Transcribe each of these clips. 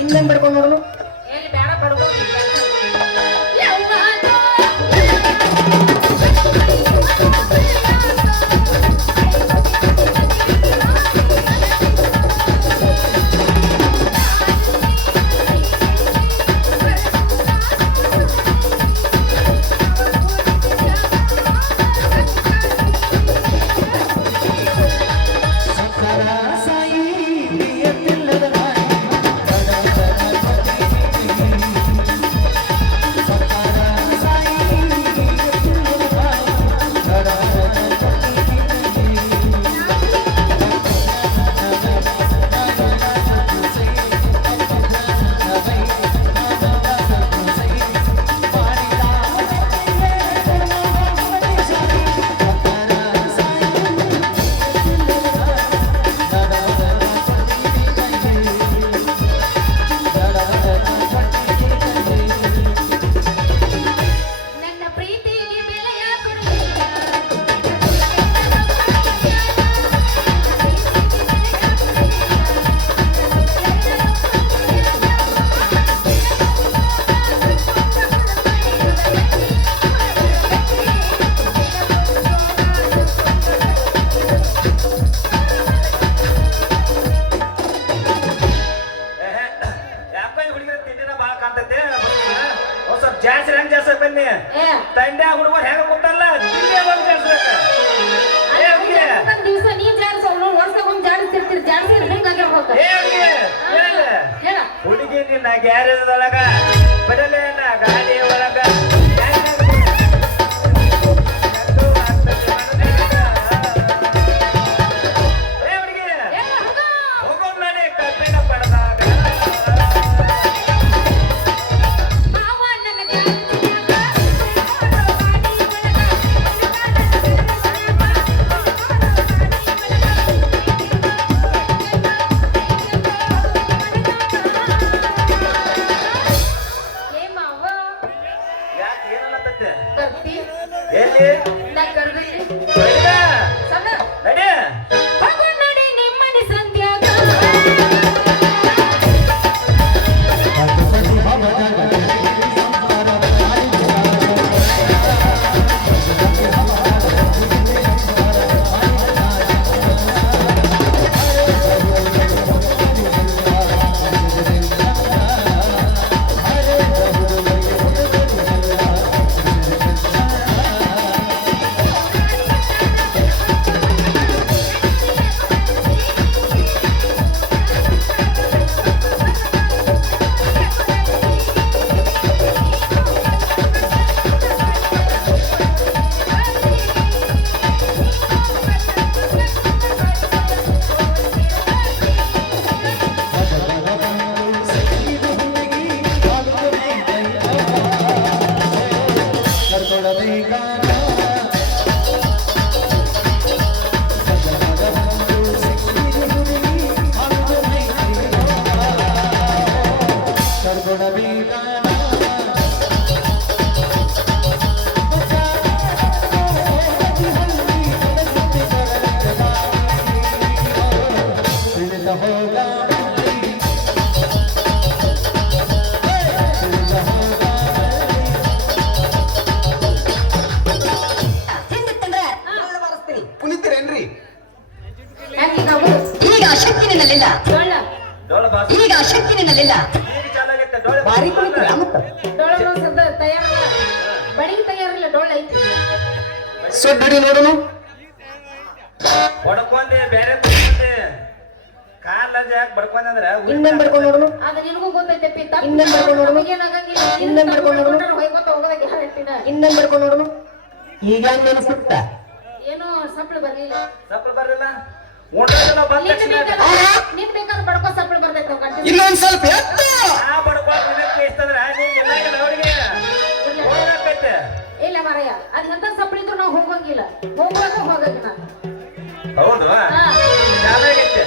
ಇನ್ನೇನ್ ಬೇಡ್ಕೊಂಡು ನೋಡೋನು ಎಲ್ಲಿ ಬೇಡ ಪಡ್ಕೊಂಡು ಜಾಸ್ತಿ ಹೆಂಗ್ ಜಾಸ್ತಿ ಬನ್ನಿ ತಂಡ್ಯಾ ಹುಡುಗರು ಹೆಂಗ ಕೂತಲ್ಲ ದಿವಸ ನೀನ್ ಜಾಡ್ಸೋನು ವರ್ಷಕ್ಕೊಂದು ಜಾಡಿಸ್ತಿರ್ತೀರಿ ಜಾಡಿಸಿ ಹುಡುಗಿ ನಿನ್ನ ಗ್ಯಾರೇಜ್ ಒಳಗ ಬರಲೇ ಗಾಡಿ ಒಳಗ ಶಕ್ತಿ ನಿನ್ನಲ್ಲಿಲ್ಲ ಡೊಳ್ಳ ಡೋಳ ಬಾಸ್ ಈಗ ಶಕ್ತಿ ನಿನ್ನಲ್ಲಿಲ್ಲ ಈಗ ಚಾಲು ಆಗೈತೆ ಡೋಳ ಭಾರಿ ಕುಳಿತು ಮತ್ತ ಡೊಳ್ಳ ಸದ ತಯಾರಲ್ಲ ಬಡಿಗೆ ತಯಾರಿಲ್ಲ ಡೊಳ್ಳ ಐತಿ ಸೊಡ್ಡಿ ನೋಡೋನು ಬಡ್ಕೊಂಡೆ ಬೇರೆ ತಗೊಂಡೆ ಕಾಲ ಯಾಕೆ ಬಡ್ಕೊಂಡೆ ಇನ್ನೇನ್ ಬಡ್ಕೊಂಡು ನೋಡೋನು ಅದು ನಿನಗೂ ಗೊತ್ತೈತೆ ಇನ್ನೇನ್ ಮಾಡ್ಕೊಂಡು ನೋಡು? ಏನಾಗಂಗಿಲ್ಲ ಇನ್ನೇನ್ ಮಾಡ್ಕೊಂಡು ನೋಡು? ಹೋಗ್ಕೊತ ಹೋಗೋದಾಗ ಹೇಳ್ತೀನ ಇನ್ನೇನ್ ಬಡ್ಕೊಂಡು ನೋಡೋನು ಈಗ ಹೆಂಗ್ ಅನಿಸುತ್ತ ಏನೋ ಸಪ್ಪಳು ಬರ್ಲಿಲ್ಲ ಸಪ್ಪ ಬರ್ಲಿಲ್ಲ ಉಂಡ್ರಲ್ಲ ಬಂದ ನಿನ್ ಬೇಕಾದ್ರೆ ಬಡ್ಕೋ ಸಪ್ಪಳು ಬರ್ತೈತೆ ನಾವು ಕಂಟಿನ್ಯೂ ಇನ್ನೊಂದ್ ಸ್ವಲ್ಪ ಎತ್ತು ನಾ ಬಡ್ಕೊಂಡು ನಿನಕ್ಕೆ ಇಷ್ಟಂದ್ರ ನೀನ್ ಎಲ್ಲ ಅವರಿಗೆ ಹೋಗಕೈತೆ ಇಲ್ಲ ಮಾರಯ್ಯ ಅದ್ ಎಂತ ಸಪ್ಪಳು ಇದ್ರು ನಾವು ಹೋಗಂಗಿಲ್ಲ ಹೋಗುವಾಗ ಹೋಗಂಗಿಲ್ಲ ಹೌದು ಚಾಲು ಆಗೈತೆ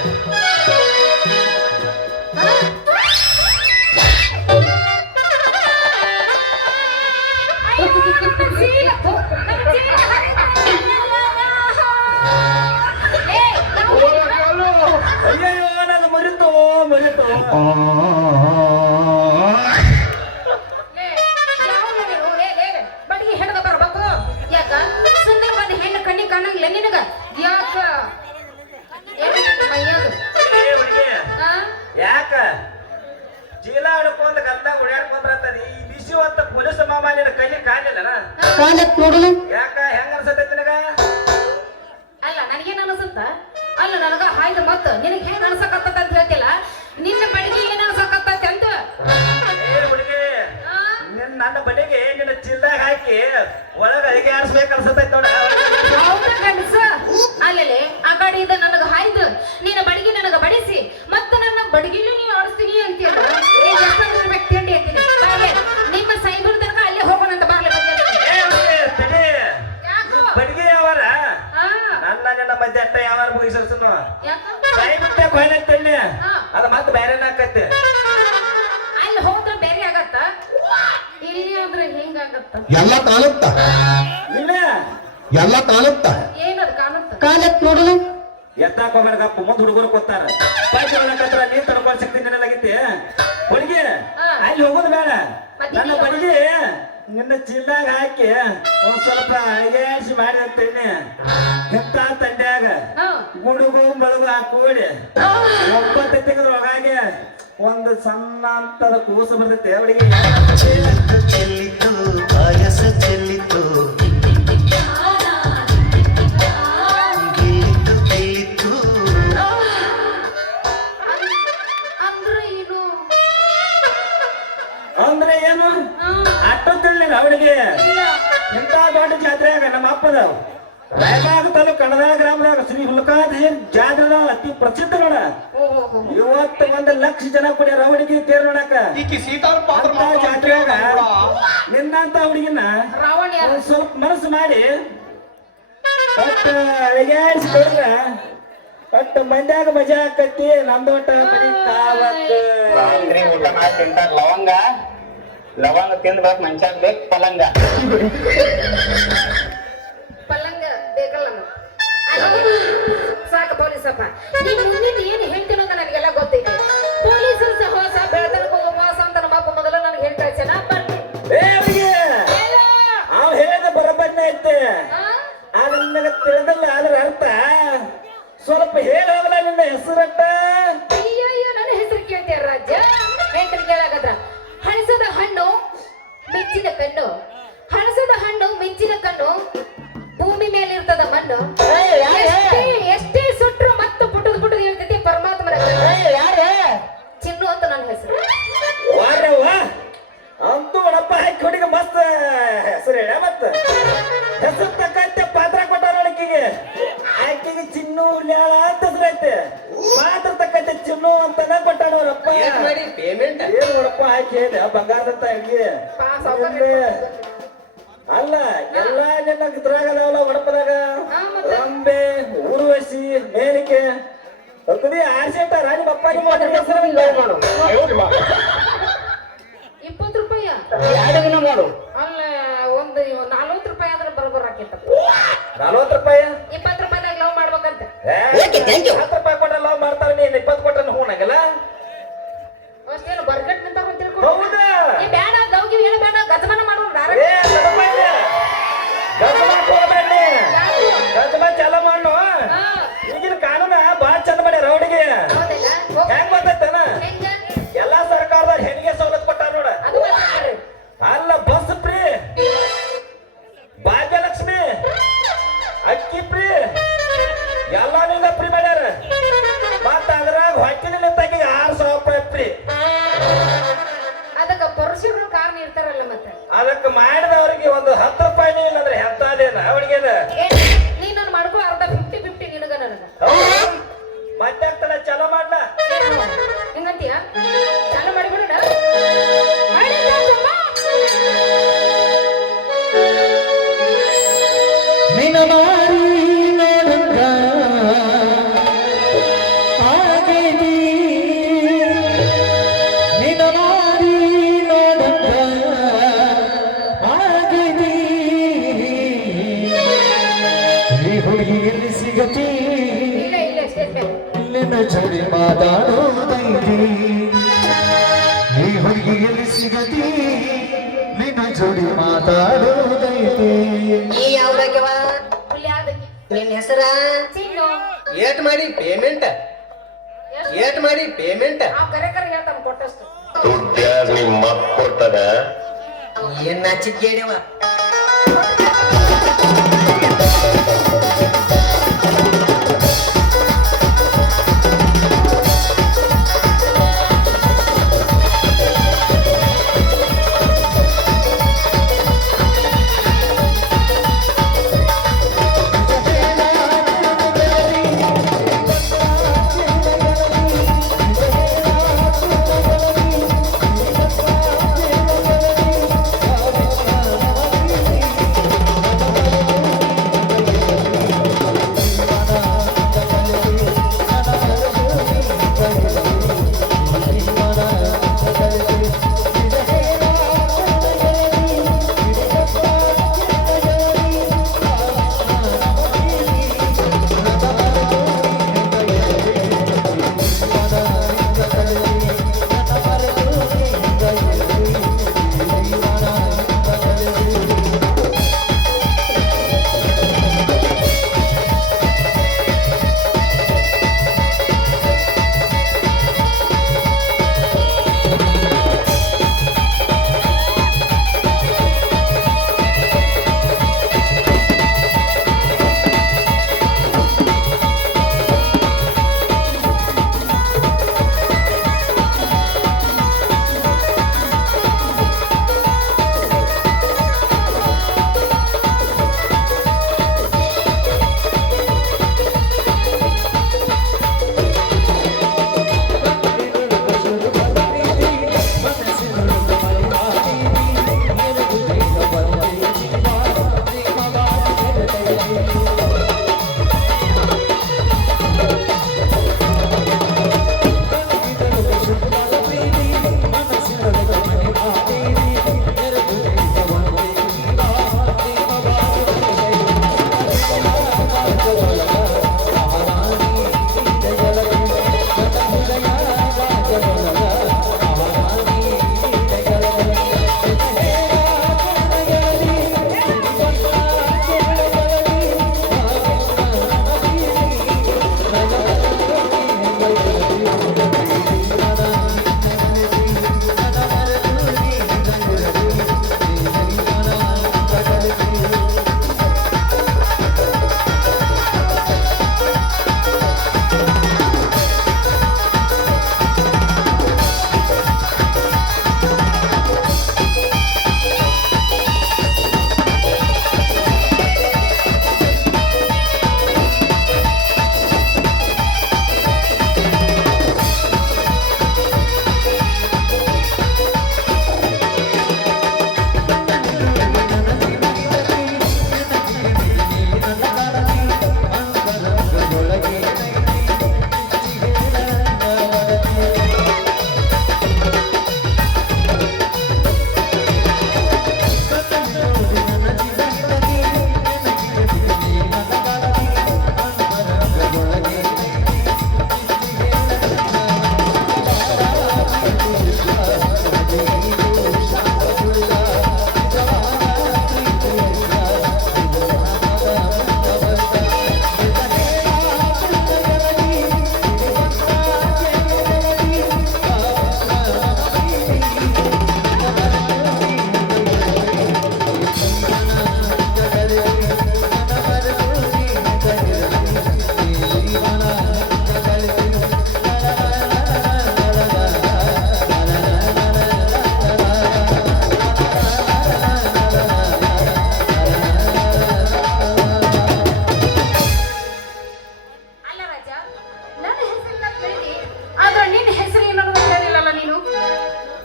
ಅಯ್ಯಯ್ಯೋ ನಾನು ಮರಿತು ಬಡಿಗೆ ಹೆಣಗ ಬರ್ಬೇಕು ಯಾಕ ಸುಂದರ ಬಂದ ಹೆಣ್ಣು ಕಣ್ಣಿ ಕಾಣಂಗಿಲ್ಲ ನಿನಗ ಯಾಕ ಏ ಹುಡುಗಿ ಯಾಕ ಚೀಲ ಹಿಡ್ಕೊಂಡ್ ಗಂದಾಗ ಓಡಾಡ್ಕೊಂಡ್ಬರ್ತದ ಈ ಬಿಸಿ ಅಂತ ಪೊಲೀಸ್ ಮಾಮಾಲಿನ ಕೈಲಿ ಕಾಲಿಲ್ಲನ ಕಾಲತ್ ನೋಡೋನು ಯಾಕ ಹೆಂಗ ಅನ್ಸತೈತಿ ನಿನಗ ಅಲ್ಲ ನನಗೇನ್ ಅನ್ಸುತ್ತ ಅಲ್ಲ ನನಗ ಹಾಯ್ದ ಮತ್ತ ನಿನಗೆ ಹೆಂಗ್ ಅನ್ಸಕತ್ತ ಅಂತ ಹೇಳ್ತಿಲ್ಲ ನಿನ್ನ ಬಡಿಗೆ ಏನ್ ಅನ್ಸಕತ್ತ ಅಂತ ಏ ಹುಡುಗಿ ನನ್ನ ಬಡಿಗೆ ನಿನ್ನ ಚೀಲದಾಗ ಹಾಕಿ ಒಳಗ ಅಡಿಗೆ ಆರಿಸ್ಬೇಕು ಅನ್ಸತೈತಿ ನೋಡ ಹೌದ ಕನಸ ಅಲ್ಲಲೆ ಆ ಕಡೆ ಇದ್ದ ನನಗ ಹಾಯ್ದು ನಿನ್ನ ಬಡಿಗೆ ನನಗ ಬಡಿಸಿ ಮತ್ತ ನನ್ನ ಬಡಿಗೆನೂ ನೀವು ಆಡಿಸ್ತೀನಿ ಅಂತೀಯ ಎಷ್ಟಾಗಿರ್ಬೇಕು ತಿಂಡಿ ಅಂತೀನಿ ಬಾರ್ಲೆ, ನಿಮ್ಮ ಸೈಬರ್ ತನಕ ಅಲ್ಲೇ ಹೋಗೋಣ ಅಂತ ಬಾರ್ಲೆ ಏ ಹುಡುಗಿ ತಡಿ ಯಾಕೋ ಬಡಿಗೆ ಯಾವಾರ ಹಾ ನನ್ನ ನಿನ್ನ ಮಧ್ಯೆ ಅಟ್ಟ ಯಾವಾರ ಮುಗಿಸರ್ಸನು ಯಾಕ ಕೈ ಬಿಟ್ಟೆ ಕೊಯ್ಲತ್ತಲ್ಲಿ ಅದು ಮತ್ತೆ ಬೇರೆನ ಆಕತ್ತೆ ಅಲ್ಲಿ ಹೋದ್ರೆ ಬೇರೆ ಆಗತ್ತ ಇಲ್ಲಿ ಅಂದ್ರೆ ಹೆಂಗಾಗತ್ತ ಎಲ್ಲ ಕಾಣುತ್ತ ಇಲ್ಲ ಎಲ್ಲ ಕಾಣುತ್ತ ಏನದು ಕಾಣುತ್ತ ಕಾಲತ್ ನೋಡೋನು ಎತ್ತಾಕ ಹೋಗ್ಬೇಡಪ್ಪ ಮುಂದ್ ಹುಡುಗರು ಕೊತ್ತಾರ ಪಾಯ್ಕ ಒಳಕತ್ರ ನೀನ್ ತಡ್ಕೊಂಡ್ ಸಿಕ್ತಿ ನೆನಲಾಗಿತ್ತಿ ಹುಡುಗಿ ಅಲ್ಲಿ ಹೋಗೋದು ಬೇಡ ನನ್ನ ಬಡಿಗೆ ನಿನ್ನ ಚೀಲದಾಗ ಹಾಕಿ ಒಂದ್ ಸ್ವಲ್ಪ ಅಡಿಗೆಸಿ ಮಾಡಿ ಅಂತೇಳಿ ಎಂತ ತಂಡ್ಯಾಗ ಗುಡುಗು ಬೆಳಗು ಕೂಡಿ 9 ತಿಂಗಳೊಳಗೆ ಒಂದು ಸಣ್ಣ ಅಂತದ ಕೂಸು ಬರ್ತೈತಿ ಅವಳಿಗೆ ಚೆಲ್ಲಿತು ಪಾಯಸ ಚೆಲ್ಲಿತು ಗೆಲ್ಲಿತು ಗೆಲ್ಲಿತು ಅಂದ್ರೆ ಏನು ಅಂದ್ರೆ ಏನು ಅಟ್ಟು ತಿಳ್ಳಿ ಅವಳಿಗೆ ಇಂತ ದೊಡ್ಡ ಜಾತ್ರೆಯಾಗ ನಮ್ಮ ಅಪ್ಪದ ರಾಯಬಾಗ ತಾಲೂಕು ಕಣದಾಳ ಗ್ರಾಮದಾಗ ಶ್ರೀ ಹುಲ್ಕಾದೇವಿ ಜಾತ್ರೆ ಅತಿ ಪ್ರಸಿದ್ಧ ನೋಡ ಇವತ್ತು 1 ಲಕ್ಷ ಜನ ಕುಡಿಯಾರ ಅವಳಿಗೆ ತೇರ್ ನೋಡಕ ಅಂತ ಜಾತ್ರೆಯಾಗ ನಿನ್ನಂತ ಹುಡುಗಿನ ರಾವಣ ಯಾರು ಒಂದ್ ಸ್ವಲ್ಪ ಮನಸ್ಸು ಮಾಡಿ ಒಟ್ಟು ಅಳಿಗಾಡಿಸಿಕೊಂಡ್ರ ಒಟ್ಟು ಮಂದ್ಯಾಗ ಮಜಾ ಆಕತಿ ನಮ್ದೊಟ್ಟ ಮನಿ ಕಾವತ್ತು ರಾತ್ರಿ ಊಟ ಮಾಡಿ ತಿಂತಾರ ಲವಂಗ ತಿಂದ್ಬೇಕು ಮನುಷ್ಯಾಗ ಬೇಕು ಪಲಂಗ ಪಲ್ಲಂಗ ಬೇಕಲ್ಲ ಸಾಕು ಪೊಲೀಸಪ್ಪ ನೀನ್ ಮುಂದಿನ ಏನು ಹೇಳ್ತೀನೋ ಅಂತ ನನಗೆಲ್ಲ ಗೊತ್ತೈತೆ ಪೊಲೀಸರು ಸಹವಾಸ ಬೆಳತನಕ ಉಪವಾಸ ಅಂತ ನಮ್ಮ ಅಪ್ಪ ಮೊದಲು ನನಗೆ ಹೇಳ್ತಾ ಇದ್ದಾನ ಬರ್ತೀನಿ ಅವ್ ಹೇಳಿದ ಬರಬನ್ನಿ ಐತೆ ಆದ್ರೆ ನನಗೆ ತಿಳಿದಿಲ್ಲ ಅದ್ರ ಅರ್ಥ ಸ್ವಲ್ಪ ಹೇಳಿ ಹೋಗಲ್ಲ ನಿನ್ನ ಹೆಸರಟ್ಟ ಅಯ್ಯೋ ನನ್ನ ಹೆಸರು ಕೇಳ್ತೀಯ ರಾಜ್ಯ ಹೇಳ್ತೀನಿ ಕೇಳಾಕತ್ರ ಹಳಸದ ಹಣ್ಣು ಮೆಚ್ಚಿನ ಕಣ್ಣು ಹಳಸದ ಹಣ್ಣು ಮೆಚ್ಚಿನ ಕಣ್ಣು ಭೂಮಿ ಮೇಲೆ ಇರ್ತದ ಮಣ್ಣು ಎಷ್ಟೇ ಸುಟ್ರು ಮತ್ತೆ ಪುಟ್ಟದ ಇರ್ತೈತಿ ಪರಮಾತ್ಮನ ಚಿನ್ನು ಅಂತ ನನ್ನ ಹೆಸರು ವಾರವ್ವ ಅಂತೂ ಒಳಪ್ಪ ಹಾಕಿ ಹುಡುಗ ಮಸ್ತ್ ಹೆಸರು ಹೇಳ ಮತ್ತ ಹೆಸರು ತಕ್ಕಂತೆ ಪಾತ್ರ ಕೊಟ್ಟಾರ ಆಕಿಗೆ ಚಿನ್ನು ಲ್ಯಾಳ ಅಂತ ಹೆಸರೈತೆ ಪಾತ್ರ ತಕ್ಕಂತೆ ಚಿನ್ನು ಅಂತಾನ ಕೊಟ್ಟಾನವ್ರಪ್ಪ ಪೇಮೆಂಟ್ ಏನ್ ನೋಡಪ್ಪ ಹಾಕಿ ಹೇಳಿದೆ ಬಂಗಾರದಂತ ಹಂಗೆ ಅಲ್ಲ ಎಲ್ಲಾ ನಿನ್ನ ಇದ್ರಾಗದಾವಲ್ಲ ಒಡಪದಾಗ ರಂಬೆ ಊರ್ವಶಿ ಮೇಲಿಕೆ ಒಕ್ಕದಿ ಆರ್ಸೆಂಟ ರಾಜ ಬಪ್ಪ ನಿಮ್ಮ ಹೆಸರು 20 ರೂಪಾಯಿ 2 ದಿನ ಮಾಡು ಅಲ್ಲ ಒಂದು 40 ರೂಪಾಯಿ ಆದ್ರೆ ಬರೋಬರ್ ಹಾಕಿತ್ತ 40 ರೂಪಾಯಿ 20 ರೂಪಾಯಿದಾಗ ಲವ್ ಮಾಡ್ಬೇಕಂತ 10 ರೂಪಾಯಿ ಕೊಟ್ಟ ಲವ್ ಮಾಡ್ತಾರೆ ನೀನ್ 20 ಕೊಟ್ಟ ಹೂಣಾಗಲ್ಲ ಅಷ್ಟೇನು ಬರ್ಗಟ್ ನಿಂತಾರ ಅಂತ ತಿಳ್ಕೊ ಹೌದಾ ಈ ಬ್ಯಾಡ ಲವ್ಗೆ ಏನು ಬೇಡ ಗಜಮನ ಮಾಡೋಣ ಏ ಗಜಮ ಚಾಲ ಮಾಡು ಈಗಿನ ಕಾನೂನ ಬಾಳ ಚಂದ ಮಾಡ್ಯಾರ ಅವಡಿಗೆ ಒಂದು 10 ರೂಪಾಯಿನೇ ಇಲ್ಲ ಅಂದ್ರೆ ಎಂತಾದೇನ ಅವಳಿಗೆನ ನೀನ್ ನಾನು ಮಾಡ್ಕೋ ಅರ್ಧ 50-50 ನಿನಗ ನನಗ ಮತ್ತೆ ಆಗ್ತಾನೆ ಚಲೋ ಮಾಡ್ಲಾ ಹಿಂಗಂತೀಯ ಚಾಲು ಮಾಡಿಬಿಡೋಣ ನಿನ ಮಾರಿ ನೋಡಂಗ ಆಗೈತಿ ನಿನ ಮಾರಿ ನೋಡಂಗ ಆಗೈತಿ ಈ ಹುಡುಗಿ ಎಲ್ಲಿ ಸಿಗತಿ ಇಲ್ಲ ಇಲ್ಲ ಸ್ಟೇಜ್ ಮೇಲೆ ನಿನ್ನ ಜೋಡಿ ಮಾತಾಡೋದೈತಿ ಈ ಹುಡುಗಿ ಎಲ್ಲಿ ಸಿಗತಿ ನಿನ್ನ ಜೋಡಿ ಮಾತಾಡೋದೈತಿ ಈ ಯಾವ್ದಾಗ್ಯವ ಹುಲಿ ಆದಕ್ಕೆ ನಿನ್ನ ಹೆಸರ ಚಿನ್ನು ಏಟ್ ಮಾಡಿ ಪೇಮೆಂಟ್ ಏಟ್ ಮಾಡಿ ಪೇಮೆಂಟ್ ಆ ಕರೆ ಕರೆ ಹೇಳ್ತಾನ ಕೊಟ್ಟಷ್ಟು ದುಡ್ಡ್ಯಾಗ ನಿಮ್ ಮತ್ ಕೊಡ್ತದ ಏನ್ ನಾಚಿದ್ಯವ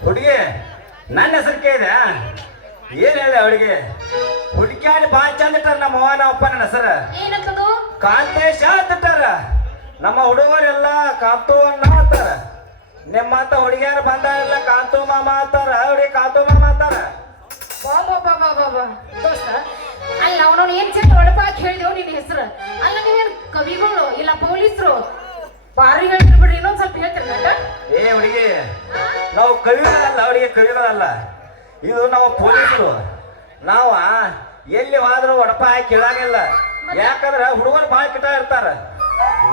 ಹುಡುಗಿ ನನ್ನ ಹೆಸರು ಕೇಳಿದೆ ಏನ್ ಹೇಳ ಅವಳಿಗೆ ಹುಡುಕ್ಯಾಡಿ ಬಾ ಚಂದ ಇಟ್ಟಾರ ನಮ್ಮ ಅವ್ವ ನಮ್ಮ ಅಪ್ಪ ನನ್ನ ಹೆಸರು ಏನಂತದು ಕಾಂತೇಶ ಅಂತಾರ ನಮ್ಮ ಹುಡುಗರೆಲ್ಲ ಕಾಂತು ಅಣ್ಣ ಅಂತಾರ ನಿಮ್ಮಂತ ಹುಡುಗಿಯಾರ ಬಂದಾರೆಲ್ಲ ಕಾಂತು ಮಾಮ ಅಂತಾರ ಹುಡುಗಿ ಕಾಂತು ಮಾಮ ಅಂತಾರ ಬಾಬಾ ದೋಸ್ತ ಅಲ್ಲ ಅವನವ್ನು ಏನ್ ಚೆಂದ ಒಳಪಾಕಿ ಹೇಳಿದೆವು ನಿನ್ನ ಹೆಸರು ಅಲ್ಲ ನೀವೇನ್ ಕವಿಗಳು ಇಲ್ಲ ಪೊಲೀಸರು ಬಾರಿ ಹೇಳ್ತೀರಿ ಬಿಡ್ರಿ ಇನ್ನೊಂದ್ ಸ್ವಲ್ಪ ಹೇಳ್ತೀರಿ ಗಂಡ ಏ ಹುಡುಗಿ ನಾವು ಕವಿಗಳಲ್ಲ ಅವಳಿಗೆ ಕವಿಗಳಲ್ಲ ಇದು ನಾವು ಪೊಲೀಸರು ನಾವ ಎಲ್ಲಿ ಹೋದ್ರು ಒಡಪ ಹಾಕಿ ಕೇಳಾಗಿಲ್ಲ ಯಾಕಂದ್ರ ಹುಡುಗರು ಭಾಳ ಕಿಟ ಇರ್ತಾರ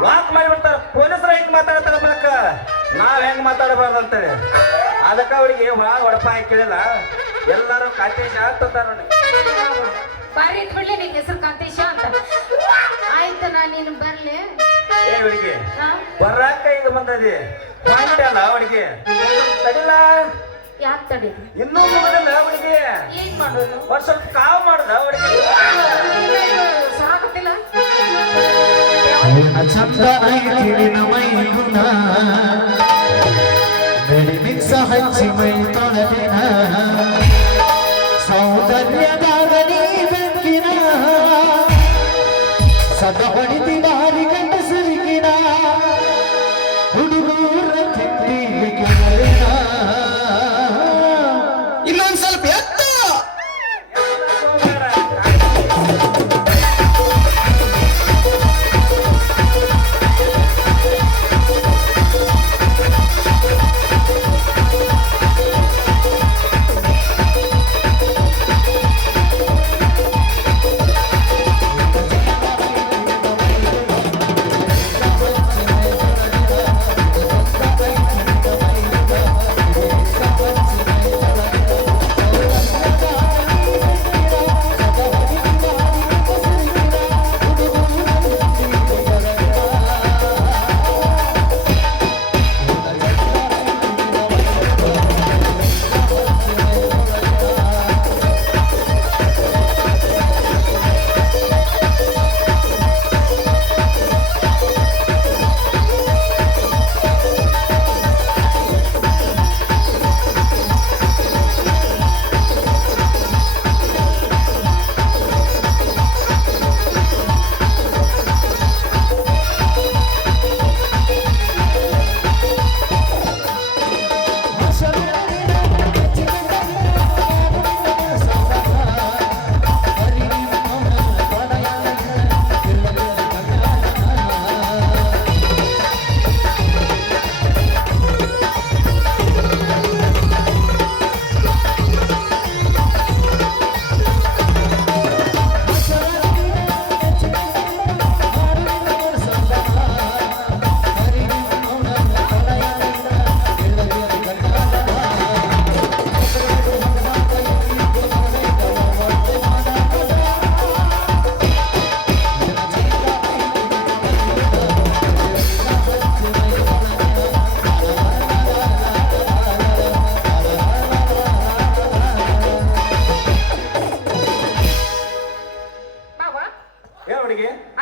ಲಾಕ್ ಮಾಡಿಬಿಡ್ತಾರ ಪೊಲೀಸರು ಹೆಂಗ್ ಮಾತಾಡ್ತಾರ ಬಳಿಕ ನಾವ್ ಹೆಂಗ್ ಮಾತಾಡಬಾರ್ದು ಅಂತೇಳಿ ಅದಕ್ಕ ಅವಳಿಗೆ ಭಾಳ ಒಡಪ ಹಾಕಿ ಕೇಳಿಲ್ಲ ಎಲ್ಲರೂ ಕಾಂತೇಶ ಅಂತಾರ ಬಾರಿ ಇದ್ ಬಿಡ್ಲಿ ನಿನ್ ಹೆಸರು ಕಾಂತೇಶ ಅಂತ ಆಯ್ತು ನಾ ನೀನು ಬರ್ಲಿ ಏ ಹುಡುಗಿ ಹಾ? ಬರಾಕ ಈಗ ಬಂದದಿ ಅಲ್ಲ ಅವಳಿಗೆ ತಡಿಲ್ಲ ಯಾಕೆ ತಡೀರಿ ಇನ್ನೂ ಮುಗಿದಿಲ್ಲ ಅವಳಿಗೆ ಏನ್ ಮಾಡೋದು ಒಂದ್ ಸ್ವಲ್ಪ ಕಾವು ಮಾಡ್ದ ಅವಳಿಗೆ ಸಾಕತ್ತಿಲ್ಲ ಏನ ಚಂದ ಐತಿ ನಿನ್ನ ಮೈಗುಣ ಬೆಳಿ ಮಿಕ್ಸ ಹಚ್ಚಿ ಮೈ ತೊಳೆದಿನ ಸೌಂದರ್ಯದಾಗ ನೀ ಬೆಂಕಿನ ಸದ ಹೊಡಿತಿ ಬಾರಿ ಗಂಡ ಸಿರಿಗಿನ ಹುಡುಗೂರ ತಿಂಡಿಗೆ ಇನ್ನೊಂದ್ ಸ್ವಲ್ಪ ಎತ್ತ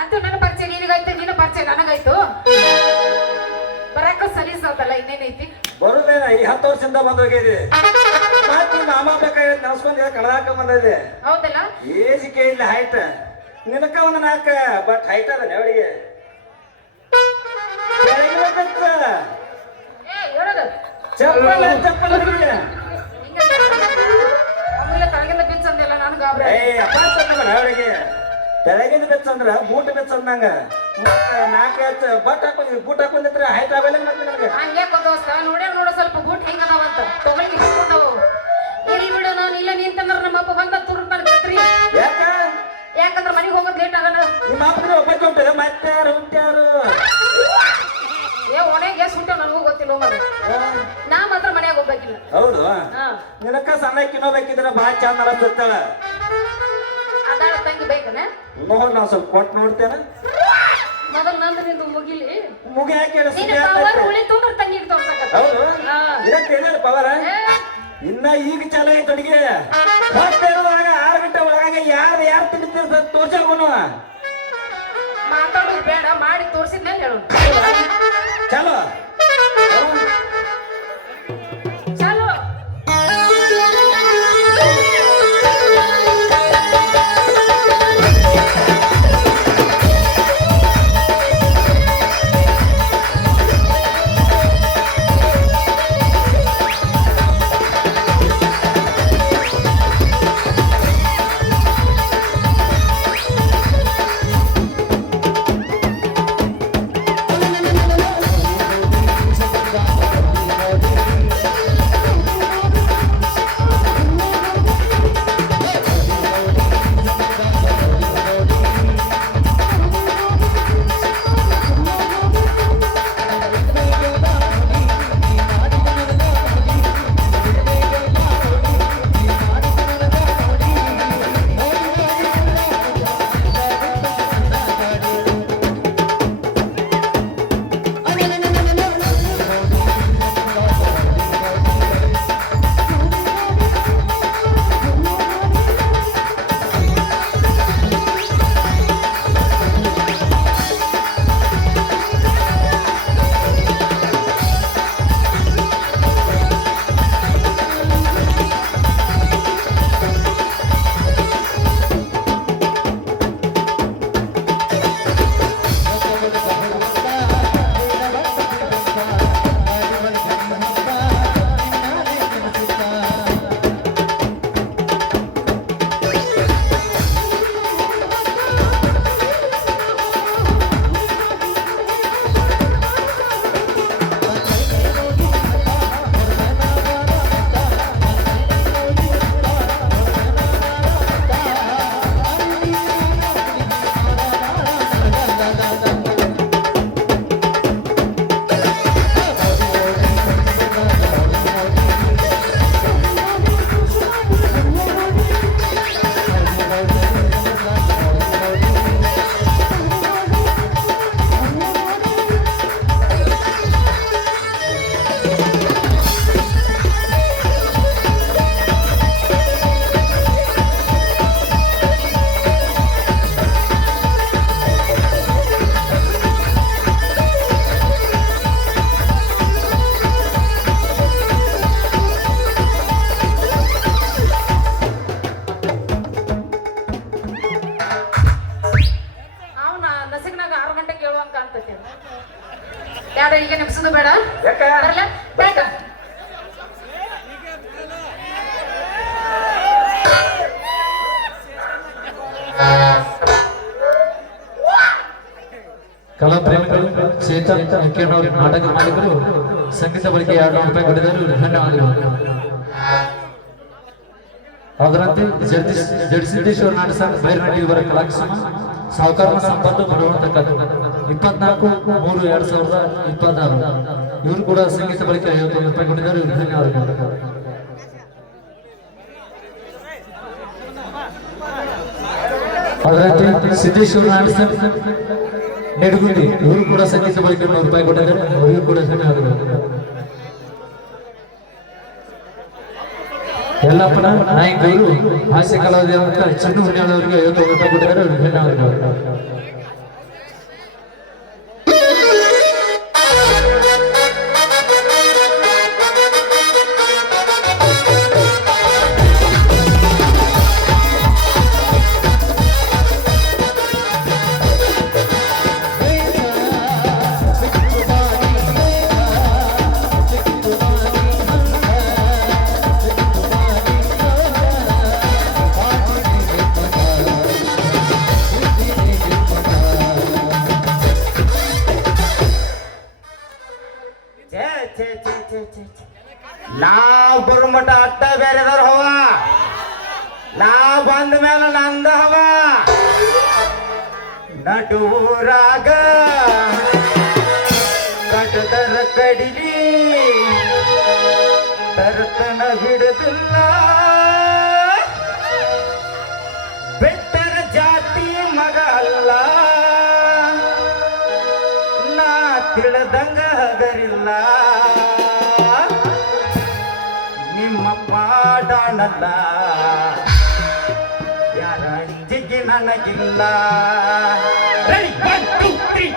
ಅಂತೂ ನನ್ನ ಪರಿಚಯ ನಿನಗಾಯ್ತು ನಿನ್ನ ಪರಿಚಯ ನನಗಾಯ್ತು ಬರಾಕ ಸಲೀಸಾತಲ್ಲ ಇನ್ನೇನೈತಿ ಬರುದೇನ ಈ 10 ವರ್ಷದಿಂದ ಬಂದ್ ಹೋಗಿದಿ ಮತ್ತೆ ಮಾಮ ಬೇಕಾಗಿ ನಡ್ಸ್ಕೊಂಡ್ ಕಳದಾಕ ಬಂದಿದೆ ಹೌದಲ್ಲ ಏಜಿಕೆ ಇಲ್ಲ ಹೈಟ್ ನಿನಕ ಒಂದ್ ನಾಲ್ಕ ಬಟ್ ಹೈಟ್ ಅದ ಅವಳಿಗೆ ಚಪ್ಪಲ ಚಪ್ಪಲ ಆಮೇಲೆ ತಳಗಿಂದ ಬಿಚ್ಚ ಅಂದಿಲ್ಲ ನಾನು ಗಾಬರಿ ಅವಳಿಗೆ ತೆಳಗಿಂದ ಬೆಚ್ಚ ಅಂದ್ರ ಬೂಟ್ ಬೆಚ್ಚ ಅಂದಂಗ ನಾಲ್ಕು ಬಟ್ ಹಾಕೊಂಡ್ ಬೂಟ್ ಹಾಕೊಂಡಿದ್ರೆ ಹೈಟ್ ಆಗಲ್ಲ ಮತ್ತೆ ನನಗೆ ಹಂಗೆ ದೋಸ್ತ ನೋಡೋ ಸ್ವಲ್ಪ ಬೂಟ್ ಹೆಂಗ ಅದಾವಂತ ತೊಗೊಳ್ಳಿ ಹಾಕೊಂಡವು ಇರ್ಲಿ ಬಿಡು ನಾನು ಇಲ್ಲ ನಿಂತಂದ್ರ ನಮ್ಮ ಅಪ್ಪ ಬಂದ ತುರುಕ್ತಾನೆ ಕತ್ರಿ ಯಾಕ ಯಾಕಂದ್ರ ಮನೆಗೆ ಹೋಗೋದ್ ಲೇಟ್ ಆಗಲ್ಲ ನಿಮ್ಮ ಅಪ್ಪನ ಒಬ್ಬಕ್ಕೆ ಹೊಂಟದ ಮತ್ತೆ ಯಾರು ಹುಟ್ಟ್ಯಾರು ಏ ಒಣಗೆ ಸುಟ್ಟೆ ನನಗೂ ಗೊತ್ತಿಲ್ಲ ಮಗ ನಾ ಮಾತ್ರ ಮನ್ಯಾಗ ಹೋಗ್ಬೇಕಿಲ್ಲ ಹೌದು ಹಾ ನಿನಕ ಸಣ್ಣಕ್ಕೆ ಇನ್ನೋಬೇಕಿದ್ರೆ ಭಾಳ ಚಂದ ಅನಿಸುತ್ತಾಳ ಅದಾಳ ತಂಗಿ ಬೇಕನ ನೋಡ್ ನಾವ್ ಸ್ವಲ್ಪ ಕೊಟ್ಟು ನೋಡ್ತೇನೆ ಮೊದಲು ನಂದು ನಿಂದು ಮುಗಿಲಿ ಮುಗಿ ಹಾಕಿ ನಿನ್ನ ಪವರ್ ಉಳಿತು ಅಂದ್ರೆ ತಂಗಿಗೆ ತೋರ್ಸಕತ್ತ ಹೌದು ಇದಕ್ಕೆ ಪವರ ಇನ್ನ ಈಗ ಚಾಲ ಐತೆ ಅಡಿಗೆ ಹೊಟ್ಟೆ ಇರುವಾಗ 6 ಗಂಟೆ ಒಳಗಾಗಿ ಯಾರು ತಿಂಡಿರ್ತ ತೋರ್ಸೋನು ಮಾತಾಡೋದು ಬೇಡ ಮಾಡಿ ತೋರ್ಸಿದ್ಮೇಲೆ ಹೇಳು ಚಲೋ ಚಲೋ ಯಾರ ಈಗ ನೆಪ್ಸೋದು ಬೇಡ ಯಾಕ ಬರಲ್ಲ ಬೇಡ ಕಲಾ ಪ್ರೇಮಿಗಳು ಚೇತನ್ ಅಂಕೇನವರು ನಾಟಕ ಮಾಲೀಕರು ಸಂಗೀತ ಬಳಕೆ 200 ರೂಪಾಯಿ ಕೊಟ್ಟಿದ್ದಾರೆ ಧನ್ಯವಾದಗಳು. ಅದರಂತೆ ಜಡಸಿದ್ದೇಶ್ವರ ನಾಟಕ ಸಂಘ ಬೈರನಹಳ್ಳಿ ಇವರ ಕಲಾಕ್ಷೇಮ ಸಾಹುಕಾರ ಸಂಪತ್ತು ಬರುವಂತಕ್ಕದ್ದು 24/3/2026 ಇವರು ಕೂಡ ಸಂಗೀತ ಬಳಕೆ 51 ರೂಪಾಯಿ ಕೊಟ್ಟಿದ್ದಾರೆ ಧನ್ಯವಾದಗಳು. ಅದರಂತೆ ಸಿದ್ದೇಶ್ವರ ನಾಟಕ ನೆಡಗುಂದಿ ಇವರು ಕೂಡ ಸಂಗೀತ ಬಳಕೆ 100 ರೂಪಾಯಿ ಕೊಟ್ಟಿದ್ದಾರೆ ಅವರಿಗೂ ಕೂಡ ಧನ್ಯವಾದಗಳು. ಯಲ್ಲಪ್ಪನ ನಾಯಕರು ಹಾಸ್ಯ ಕಲಾವಿದ ಚಂದು ಹುಣ್ಯಾಳ ಅವರಿಗೆ 51 ರೂಪಾಯಿ ಕೊಟ್ಟಿದ್ದಾರೆ ಅವರಿಗೆ ಧನ್ಯವಾದಗಳು. ನಾವ್ ಬರೋ ಮಟ್ಟ ಅಟ್ಟ ಬೇರೆದವ್ರ ಹವ ನಾವ್ ಬಂದ ಮೇಲೆ ನಂದ ಹವ ನಟೂರಾಗ ಕಟದರ ಕಡಿಲಿ ತರ್ತನ ಹಿಡಿದಿಲ್ಲ ಬೆಟ್ಟರ ಜಾತಿ ಮಗ ಅಲ್ಲ ನಾ ತಿಳಿದಂಗ ಹಗರಿಲ್ಲ ನಿಮ್ಮ ಪಾಡಾಣಲ್ಲ ಯಾರ ಅಂಜಿಗೆ ನನಗಿಲ್ಲ Ready? 1, 2, 3,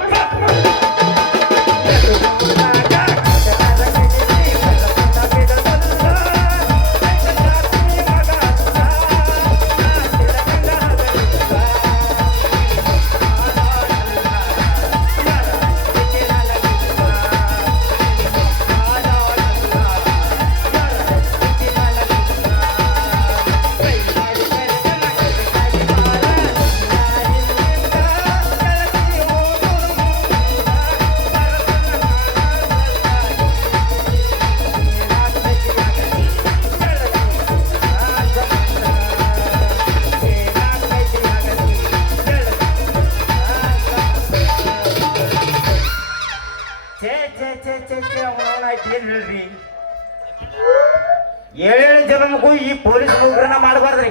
7 ಜನಮಗೂ ಈ ಪೊಲೀಸ್ ನೌಕರನ್ನ ಮಾಡಬಾರ್ದ್ರಿ.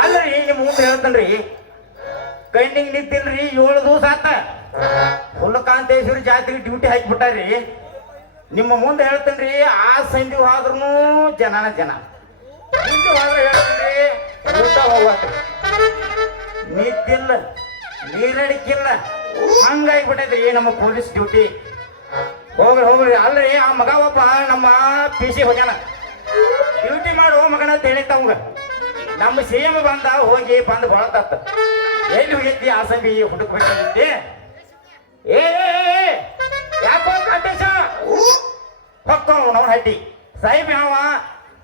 ಅಲ್ರಿ ನಿಮ್ ಮುಂದೆ ಹೇಳ್ತನ್ರಿ, ಕಣ್ಣಿಗೆ ನಿಂತಿಲ್ರಿ 7 ದಿವಸ ಆತ ಹುಲ್ಲಕಾಂತೇಶ್ವರಿ ಜಾತ್ರೆಗೆ ಡ್ಯೂಟಿ ಹಾಕಿಬಿಟ್ಟಾರಿ. ನಿಮ್ಮ ಮುಂದೆ ಹೇಳ್ತೇನ್ರಿ, ಆ ಸಂಧಿ ಹೋದ್ರೂ ಜನನ ಜನ ಮುಂದೆ ಹೋದ್ರೆ ಹೇಳ್ತೇನ್ರಿ ಊಟ ಹೋಗ್ರಿ, ನಿದ್ದಿಲ್ಲ ನೀರಡಿಕಿಲ್ಲ ಹಂಗಾಗಿಬಿಟ್ಟೈತ್ರಿ ನಮ್ಮ ಪೊಲೀಸ್ ಡ್ಯೂಟಿ. ಹೋಗ್ರಿ ಅಲ್ರಿ ಆ ಮಗ ಒಬ್ಬ ನಮ್ಮ PC ಹೋಗ್ಯಾನ, ಡ್ಯೂಟಿ ಮಾಡುವ ಮಗನ ತಿಳಿತವಂಗ. ನಮ್ಮ CM ಬಂದ ಹೋಗಿ ಬಂದು ಬಳತತ್ತ, ಎಲ್ಲಿ ಹೋಗೈತಿ ಆ ಸಂಬಿ ಹುಡುಕ್ಬೇಕಂತಿ. ಏ ಯಾಕೋ ಕಾಟೇಶ ಹೊಕ್ಕ ನಾವು ಹಟ್ಟಿ ಸಾಹಿಬ್ ಯಾವ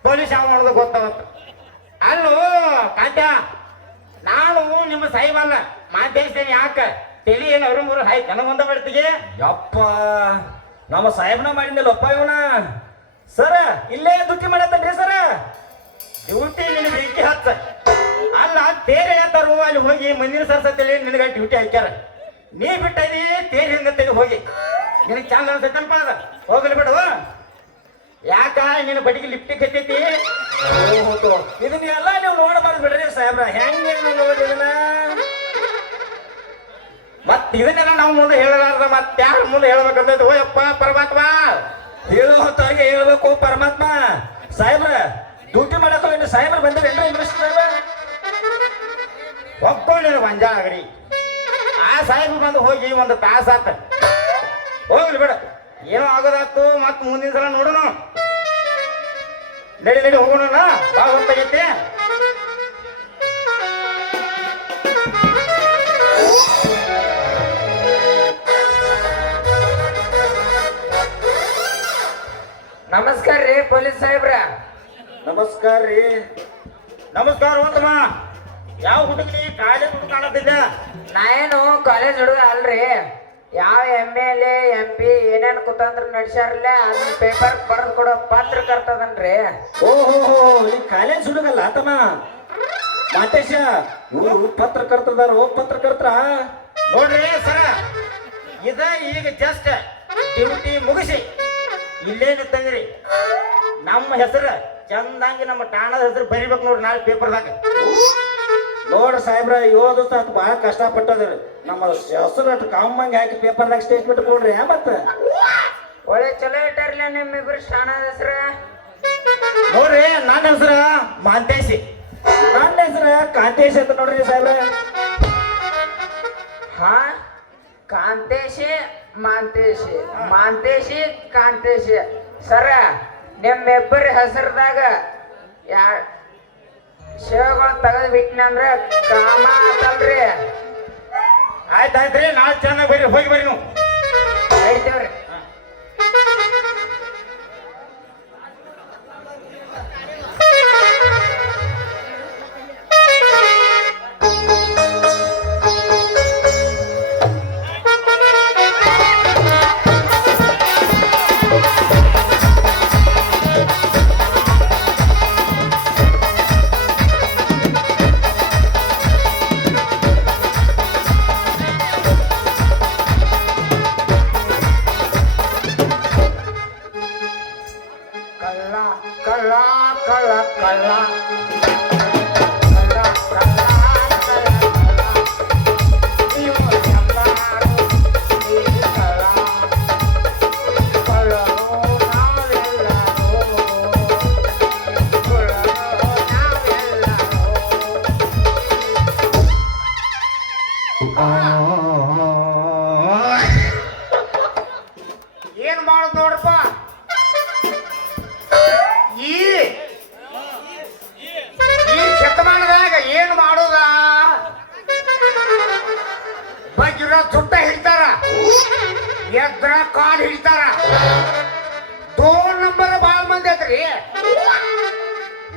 ಪೊಲೀಸ್ ಯಾವ ಮಾಡೋದು ಗೊತ್ತಾಗತ್ತ. ಅಲ್ಲೋ ಕಾಂತ, ನಾನು ನಿಮ್ಮ ಸಾಹಿಬ್ ಅಲ್ಲ ಮಾತೇಸ್ತೇನೆ. ಯಾಕ ತಲಿ ಏನು ಅರುಮುರು ಹಾಯ್ತು ನನಗೆ ಒಂದ ಬರ್ತಿಗೆ? ಯಪ್ಪ ನಮ್ಮ ಸಾಹೇಬ್ನ ಮಾಡಿದ್ನಲ್ಲಪ್ಪ ಇವನ. ಸರ ಇಲ್ಲೇ ಡ್ಯೂಟಿ ಮಾಡತ್ತನ್ರಿ ಸರ. ಡ್ಯೂಟಿ ನಿನ್ನ ಬೆಂಕಿ ಹತ್ತ ಅಲ್ಲ, ತೇರೆ ಯಾತಾರು ಅಲ್ಲಿ ಹೋಗಿ ಮಂದಿರ ಸರ್ಸತ್ತೇಳಿ ನಿನಗೆ ಡ್ಯೂಟಿ ಹಾಕ್ಯಾರ. ನೀ ಬಿಟ್ಟದಿ ತೇರಿ ಹಿಂಗತ್ತೇಳಿ ಹೋಗಿ ನಿನಗೆ ಚಂದ ಅನ್ಸೈತಲ್ಪ ಅದ. ಹೋಗಲಿ ಬಿಡು, ಯಾಕ ನಿನ್ನ ಬಡಿಗೆ ಲಿಫ್ಟಿಗೆ ಹತ್ತೈತಿ. ಇದನ್ನ ಎಲ್ಲ ನೀವು ನೋಡಬಾರ್ದು ಬಿಡ್ರಿ ಸಾಹೇಬ್ರ. ಹೆಂಗೆ ನೋಡಿ ಇದನ್ನ ಮತ್ ಇದನ್ನೆಲ್ಲ ನಾವು ಮುಂದೆ ಹೇಳಲಾರ್ದ ಮತ್ತೆ ಯಾರ ಮುಂದೆ ಹೇಳ್ಬೇಕಂತ. ಓಯಪ್ಪ ಪರಮಾತ್ಮ, ಹೇಳೋ ಹೊತ್ತಾಗೆ ಹೇಳ್ಬೇಕು ಪರಮಾತ್ಮ. ಸಾಹೇಬ್ರ ಡ್ಯೂಟಿ ಮಾಡಕ ಸಾಹೇಬ್ರ ಬಂದಿರೇನ್ರಿ ಇನ್ವೆಸ್ಟರ್ ಒಪ್ಕೊಂಡಿರ ಮಂಜಾ ಆಗರಿ. ಆ ಸಾಹೇಬ್ರು ಬಂದು ಹೋಗಿ 1 ತಾಸು ಆತ. ಹೋಗ್ಲಿ ಬಿಡ, ಏನೋ ಆಗೋದಾತು. ಮತ್ ಮುಂದಿನ ಸಲ ನೋಡೋಣ. ನಡಿ ಹೋಗೋಣ, ಬಾ ಹೊತ್ತಾಗೈತೆ. ನಮಸ್ಕಾರ ರೀ ಪೊಲೀಸ್ ಸಾಹೇಬ್ರ. ನಮಸ್ಕಾರ ರೀ. ನಮಸ್ಕಾರ ಹೋತಮ್ಮ. ಯಾವ ಹುಡುಗಿ ಕಾಲೇಜ್ ಹುಡುಗ ಕಾಣತ್ತಿದ್ದ? ನಾ ಏನು ಕಾಲೇಜ್ ಹುಡುಗ ಅಲ್ರಿ. ಯಾವ MLA MP ಏನೇನ್ ಕುತಂತ್ರ ನಡ್ಸ್ಯಾರಲ್ಲ ಅದನ್ನ ಪೇಪರ್ ಬರೆದು ಕೊಡೋ ಪತ್ರಕರ್ತದನ್ರಿ. ಓಹೋ, ನೀ ಕಾಲೇಜ್ ಹುಡುಗಲ್ಲ ತಮ್ಮ ಮಾತೇಶ. ಇವರು ಪತ್ರಕರ್ತದಾರು. ಪತ್ರಕರ್ತರ ನೋಡ್ರಿ ಸರ, ಇದ ಈಗ ಜಸ್ಟ್ ಡ್ಯೂಟಿ ಮುಗಿಸಿ ಇಲ್ಲೇ ನಿಂತಂಗ್ರಿ. ನಮ್ಮ ಹೆಸರು ಚಂದಂಗಿ ನಮ್ಮ ಠಾಣದ ಹೆಸರು ಬರಿಬೇಕು ನೋಡ್ರಿ ನಾಳೆ ಪೇಪರ್ದಾಗ. ನೋಡ್ರಿ ಸಾಹೇಬ್ರ, 7 ದಿವಸ ಆತು ಭಾಳ ಕಷ್ಟಪಟ್ಟದ್ರಿ. ನಮ್ಮ ಹೆಸರು ಅಷ್ಟು ಕಾಮಂಗಿ ಹಾಕಿ ಪೇಪರ್ದಾಗ ಸ್ಟೇಟ್ಮೆಂಟ್ ಕೊಡ್ರಿ. ಮತ್ತ ಒಳ್ಳೆ ಚಲೋ ಇಟ್ಟಾರ್ಲ ನಿಮ್ಮಿಬ್ರು ಠಾಣದ ಹೆಸರು. ನೋಡ್ರಿ ನನ್ನ ಹೆಸರು ಮಾಂತೇಶಿ. ನನ್ನ ಹೆಸರು ಕಾಂತೇಶ್ ಅಂತ ನೋಡ್ರಿ ಸಾಹೇಬ್ರ. ಹಾ, ಕಾಂತೇಶಿ ಮಾಂತೇಶಿ, ಮಾಂತೇಶಿ ಕಾಂತೇಶಿ. ಸರ ನಿಮ್ಮಿಬ್ಬರ ಹೆಸರದಾಗ ಶಿವಗಳು ತೆಗೆದು ಬಿಟ್ನಿ ಅಂದ್ರ ಕಾಮ ಅಂತಲ್ರಿ. ಆಯ್ತಾಯ್ತ್ರಿ, ನಾಳೆ ಚೆನ್ನಾಗಿ ಬರ್ರಿ, ಹೋಗಿ ಬರ್ರಿ ನೀವು. ಹೇಳ್ತೇವ್ರಿ. ಏನ್ ಮಾಡೋದು ನೋಡ್ರಪ್ಪ, ಈ ಶತಮಾನದಾಗ ಏನ್ ಮಾಡೋದ? ಬಜ್ರ ಸುಟ್ಟ ಹಿಡ್ತಾರ, ಎದ್ರ ಕಾಲ್ ಹಿಡ್ತಾರ. 2 ನಂಬರ್ ಬಾಳ ಮಂದಿ ಐತ್ರಿ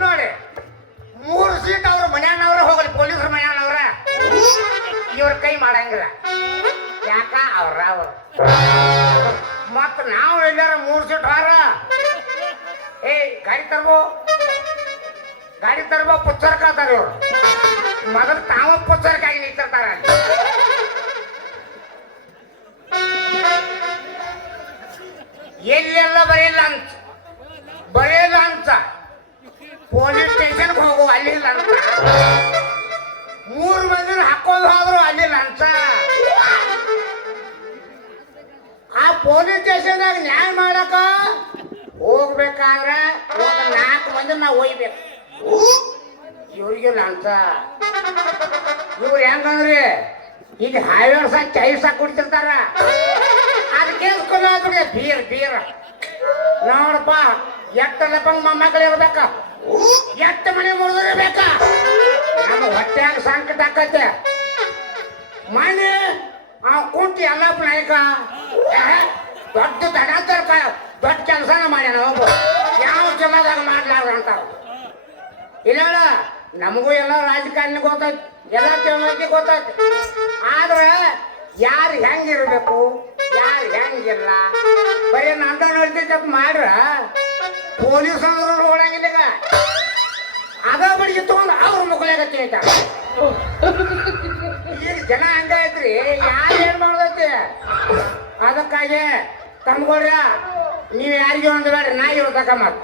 ನೋಡಿ. 3 ಸೀಟ್ ಅವ್ರ ಮನ್ಯಾನವ್ರ ಹೋಗಲಿ, ಪೊಲೀಸರ ಮನ್ಯಾನವ್ರ ಇವ್ರ ಕೈ ಮಾಡಂಗಿಲ್ಲ. ಯಾಕ? ಅವ್ರ ಮತ್ತ ನಾವು ಎಲ್ಲಾರ 3 ಸೀಟ್ ಹಾರ ಗಾಡಿ ತರ್ಬೋ ಪುಚ್ಚರ್ಕಾತಾರ. ಇವ್ರು ಮೊದಲು ತಾವ ಪುಚ್ಚರ್ಕಾಗಿ ನಿಂತಿರ್ತಾರ. ಎಲ್ಲೆಲ್ಲ ಬರೆಯಲ್ಲ ಅಂತ ಪೊಲೀಸ್ ಸ್ಟೇಷನ್ಗೆ ಹೋಗು, ಅಲ್ಲಿ ಲಂಚ. 3 ಮಂದಿನ ಹಾಕೊಂಡು ಹೋದ್ರು ಅಲ್ಲಿ ಲಂಚ. ಆ ಪೊಲೀಸ್ ಸ್ಟೇಷನ್ದಾಗ ನ್ಯಾಯ ಮಾಡಕ ಹೋಗ್ಬೇಕಾದ್ರ 4 ಮಂದಿ ನಾವು ಒಯ್ಬೇಕು. ಇವ್ರಿಗೆ ಲಂಚ. ಇವ್ರು ಹೆಂಗಂದ್ರಿ ಈಗ ಹೈವೇ ಚಾಯ್ಸ್ ಕುಡ್ತಿರ್ತಾರ. ಅದಕ್ಕೆ ಬೀರ್ ನೋಡಪ್ಪ, ಎಟ್ಟಲ್ಲಪ್ಪಂಗ ಮೊಮ್ಮಕ್ಕಳು ಇರ್ಬೇಕ, ಎಷ್ಟು ಮನೆ ಮುರಿದಿರ್ಬೇಕ. ನಮ್ಮ ಹೊಟ್ಟೆಯಾಗ ಸಂಕಟ ಆಕತ್ತೆ. ಮನೆ ಕುಂಟಿ ಎಲ್ಲಪ್ಪ ನಾಯಕ ದೊಡ್ಡ ದಡ ದೊಡ್ಡ ಕೆಲಸನ ಮಾಡ್ಯಾನ. ಒಬ್ಬ ಯಾವ ಜಿಲ್ಲಾದಾಗ ಮಾಡ್ಲಾರ ಅಂತ ಇಲ್ಲ. ನಮಗೂ ಎಲ್ಲ ರಾಜಕಾರಣ ಗೊತ್ತೈತಿ, ಎಲ್ಲ ತಿಳುವಳಿಕೆ ಗೊತ್ತೈತಿ. ಆದ್ರೆ ಯಾರು ಹೆಂಗಿರ್ಬೇಕು, ಯಾರು ಹೆಂಗಿಲ್ಲ, ಬರೀ ನಂದ ನೋಡ್ತಿದ್ದಪ್ಪ ಮಾಡ್ರ ಪೊಲೀಸ್ ನೋಡಂಗಿಲ್ಲ. ಈಗ ಅದ ಬಡಿಗೆ ತಗೊಂಡು ಅವ್ರ ಮುಖಲಾಗತ್ತಿ ಅಂತ. ಈಗ ಜನ ಹಂಗ ಐತ್ರಿ, ಯಾರು ಏನ್ ಮಾಡ್ದೈತಿ. ಅದಕ್ಕಾಗಿ ತಮ್ಗೊಳ್ರ ನೀವು ಯಾರಿಗೆ ಒಂದು ಬೇಡ್ರಿ, ನಾ ಇರೋದಕ್ಕ ಮಾತು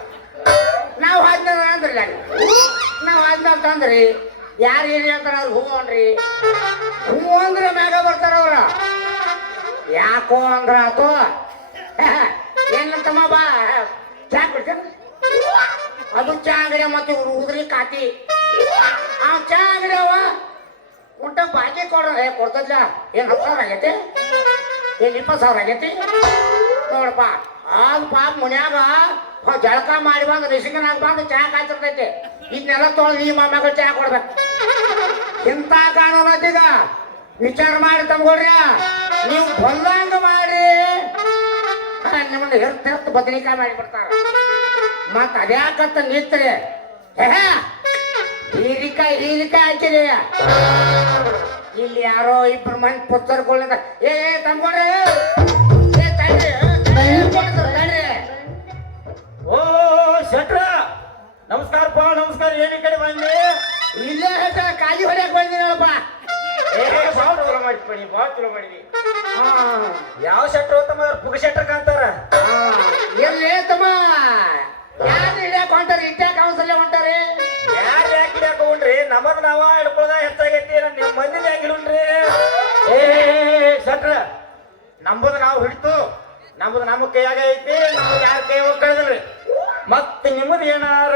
ನಾವು ಹಾದ್ಮೇಲೆ ಅಂದ್ರಲ್ಲ, ನಾವು ಹಾದ್ಮೇಲೆ ತಂದ್ರಿ ಯಾರು ಏನ್ ಹೇಳ್ತಾರ ಅವ್ರು ಹೂ ಅನ್ರಿ. ಹೂ ಅಂದ್ರೆ ಮ್ಯಾಗ ಬರ್ತಾರ ಅವ್ರ. ಯಾಕೋ ಅಂದ್ರ ಆತು, ಏನ್ ತಮ್ಮ ಬಾ ಚಾ ಕೊಡ್ತೇನೆ. ಅದು ಚಾ ಅಂಗಡಿ ಮತ್ತೆ ಉದ್ರಿ ಕಾತಿ. ಆ ಚಾ ಅಂಗಡಿ ಅವ ಉಂಟ ಬಾಕಿ ಕೊಡ್ತದ್ಲ. ಏನ್ 10,000 ಆಗೈತಿ, ಏನ್ 20,000 ಆಗೈತಿ ನೋಡಪ್ಪ. ಅದು ಪಾಪ ಮನ್ಯಾಗ ಜಳಕ ಮಾಡಿ ಬಂದು ರಿಸಿಕನಾಗ ಬಂದು ಚಾ ಕಾಯ್ತಿರ್ತೈತಿ. ಇದನ್ನೆಲ್ಲ ತೊಳೆದು ಈ ಮೊಮ್ಮಗಳು ಚಾ ಕೊಡ್ಬೇಕು. ಇಂಥ ಕಾನೂನು ಐತೀಗ. ವಿಚಾರ ಮಾಡಿ ತಮ್ಗೊಳ್ರಿ, ನೀವು ಬಂದಂಗ ಮಾಡಿ ನಿಮ್ಮನ್ನ ಹೆರ್ತು ಬದನಿಕಾಯಿ ಮಾಡಿ ಬಿಡ್ತಾರ. ಮತ್ ಅದ್ಯಾಕತ್ತ ನಿತ್ರಿ ಹೀರಿಕಾಯಿ ಹಾಕಿರಿ ಇಲ್ಲಿ ಯಾರೋ ಇಬ್ರು ಮಂದಿ ಪುಸ್ತಕಗಳನ್ನ ತಮ್ಕೊಡ್ರಿ ಓ ಶೆಟ್ರ ನಮಸ್ಕಾರಪ್ಪ ನಮಸ್ಕಾರ. ಏನಿ ಕಡೆ ಬಂದಿ? ಇಲ್ಲೇ ಕಾಲಿ ಹೊಡ್ಯಾಕ ಬಂದಿನಪ್ಪ. ಭಾಳ ಚಲೋ ಮಾಡಿದ್ರಿ, ಭಾಳ ಚಲೋ ಮಾಡಿದ್ರಿ. ಯಾವ ಶೆಟ್ರು ತಮ್ಮ ಪುಗ ಶೆಟ್ರ ಕಾಂತಾರ? ಎಲ್ಲಿ ತಮ್ಮ ಯಾರು ಹಿಡ್ಯಾಕ ಹೊಂಟಾರ? ಇಟ್ಟಾಕ ಅವಸಲ್ಲ ಹೊಂಟಾರೆ. ಯಾರು ಯಾಕೆ ಹಿಡ್ಯಾಕ ಹೋಗ್ರಿ? ನಮ್ಮದ್ ನಾವ ಹಿಡ್ಕೊಳ್ಳೋದ ಹೆಚ್ಚಾಗೈತಿ. ನಿಮ್ಮ ಮಂದಿನ ಯಾಕೆ ಹಿಡಿದ್ರಿ? ಶೆಟ್ರ ನಂಬುದು ನಾವು ಹಿಡಿತು, ನಮ್ಮದು ನಮ್ಮ ಕೈಯಾಗ ಐತಿ. ನಾವು ಯಾರ ಕೈ ಹೋಗಿ ಕಳೆದ್ರಿ. ಮತ್ತೆ ನಿಮ್ಮದು ಏನಾರ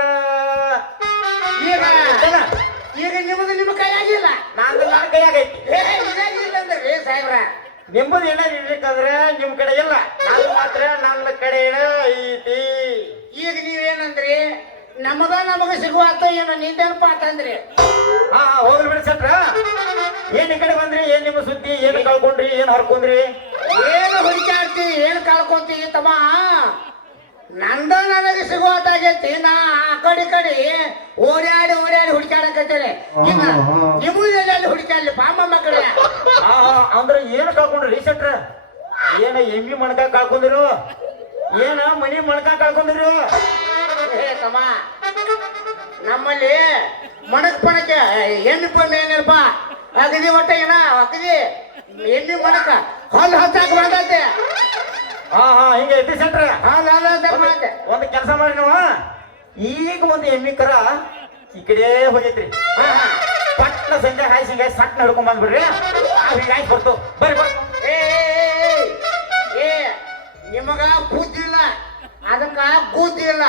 ಈಗ ನಿಮ್ಮದು ನಿಮ್ಮ ಕೈಯಾಗಿಲ್ಲ, ನಂದು ನನ್ನ ಕೈಯಾಗ ಐತಿ. ಇದಾಗಿಲ್ಲ ಅಂದ್ರಿ ಸಾಹೇಬ್ರ. ನಿಮ್ಮದು ಏನಾರ ಇರ್ಲಿಕ್ಕಂದ್ರೆ ನಿಮ್ ಕಡೆ ಇಲ್ಲ, ನಾನು ಮಾತ್ರ ನನ್ನ ಕಡೆ ಐತಿ. ಈಗ ನೀವೇನಂದ್ರಿ? ನಮಗ ಸಿಗುವಾತ ಏನೋ ನಿಂದೇನಪ್ಪ ಅಂತಂದ್ರಿ. ಹಾ ಹೋಗ್ಲಿ ಬಿಡಿ ಸಟ್ರ. ಏನ್ ಈ ಕಡೆ ಬಂದ್ರಿ? ಏನ್ ನಿಮ್ಮ ಸುದ್ದಿ? ಏನ್ ಕಳ್ಕೊಂಡ್ರಿ? ಏನ್ ಹರ್ಕೊಂಡ್ರಿ? ಏನು ಹುಡುಕಾಡ್ತಿ? ಏನು ಕಳ್ಕೊಂತಿ ತಮ್ಮ? ನನಗೆ ಸಿಗುವಾತಾಗೈತಿ. ನಾ ಆ ಕಡೆ ಓಡಾಡಿ ಹುಡುಕಾಡಕತ್ತೇನೆ. ಈಗ ನಿಮ್ಮಲ್ಲಿ ಹುಡುಕಾಡ್ಲಿ ಪಾಮ ಮಕ್ಕಳೇ. ಅಂದ್ರೆ ಏನು ಕಳ್ಕೊಂಡ್ರಿ ಸಟ್ರ? ಏನ ಎಮ್ಮಿ ಮಣಕ ಕಳ್ಕೊಂಡಿರು? ಏನ ಮನಿ ಮಣಕ ಕಳ್ಕೊಂಡಿರು? ತಮ್ಮ ನಮ್ಮಲ್ಲಿ ಮಣಕ್ ಎಣ್ಣೆ ಪಣ್ಣ ಏನಲ್ಪ ಅಗದಿ ಒಟ್ಟ ಏನ ಅಗದಿ ಎಣ್ಣೆ ಮಣಕ ಹಲ್ಲು ಹತ್ತಾಕ ಬಂದೈತೆ. ಹಿಂಗೆ ಐತಿ ಸಟ್ರ. ಹಲ್ಲು ಹತ್ತಾಕ ಬಂದೈತೆ. ಒಂದ್ ಕೆಲಸ ಮಾಡಿ ನೀವು, ಈಗ ಒಂದು ಎಮ್ಮಿ ಕರ ಈ ಕಡೆ ಹೋಗೈತ್ರಿ. ಪಟ್ನ ಸಂಜೆ ಹಾಯ್ಸಿಂಗ ಸಟ್ನ ಹಿಡ್ಕೊಂಡ್ ಬಂದ್ಬಿಡ್ರಿ. ಹಿಂಗ ಹಾಯ್ಸಿ ಬರ್ತು. ಬರ್ರಿ ನಿಮಗ ಬುದ್ಧಿ ಇಲ್ಲ, ಅದಕ್ಕ ಬುದ್ಧಿ ಇಲ್ಲ.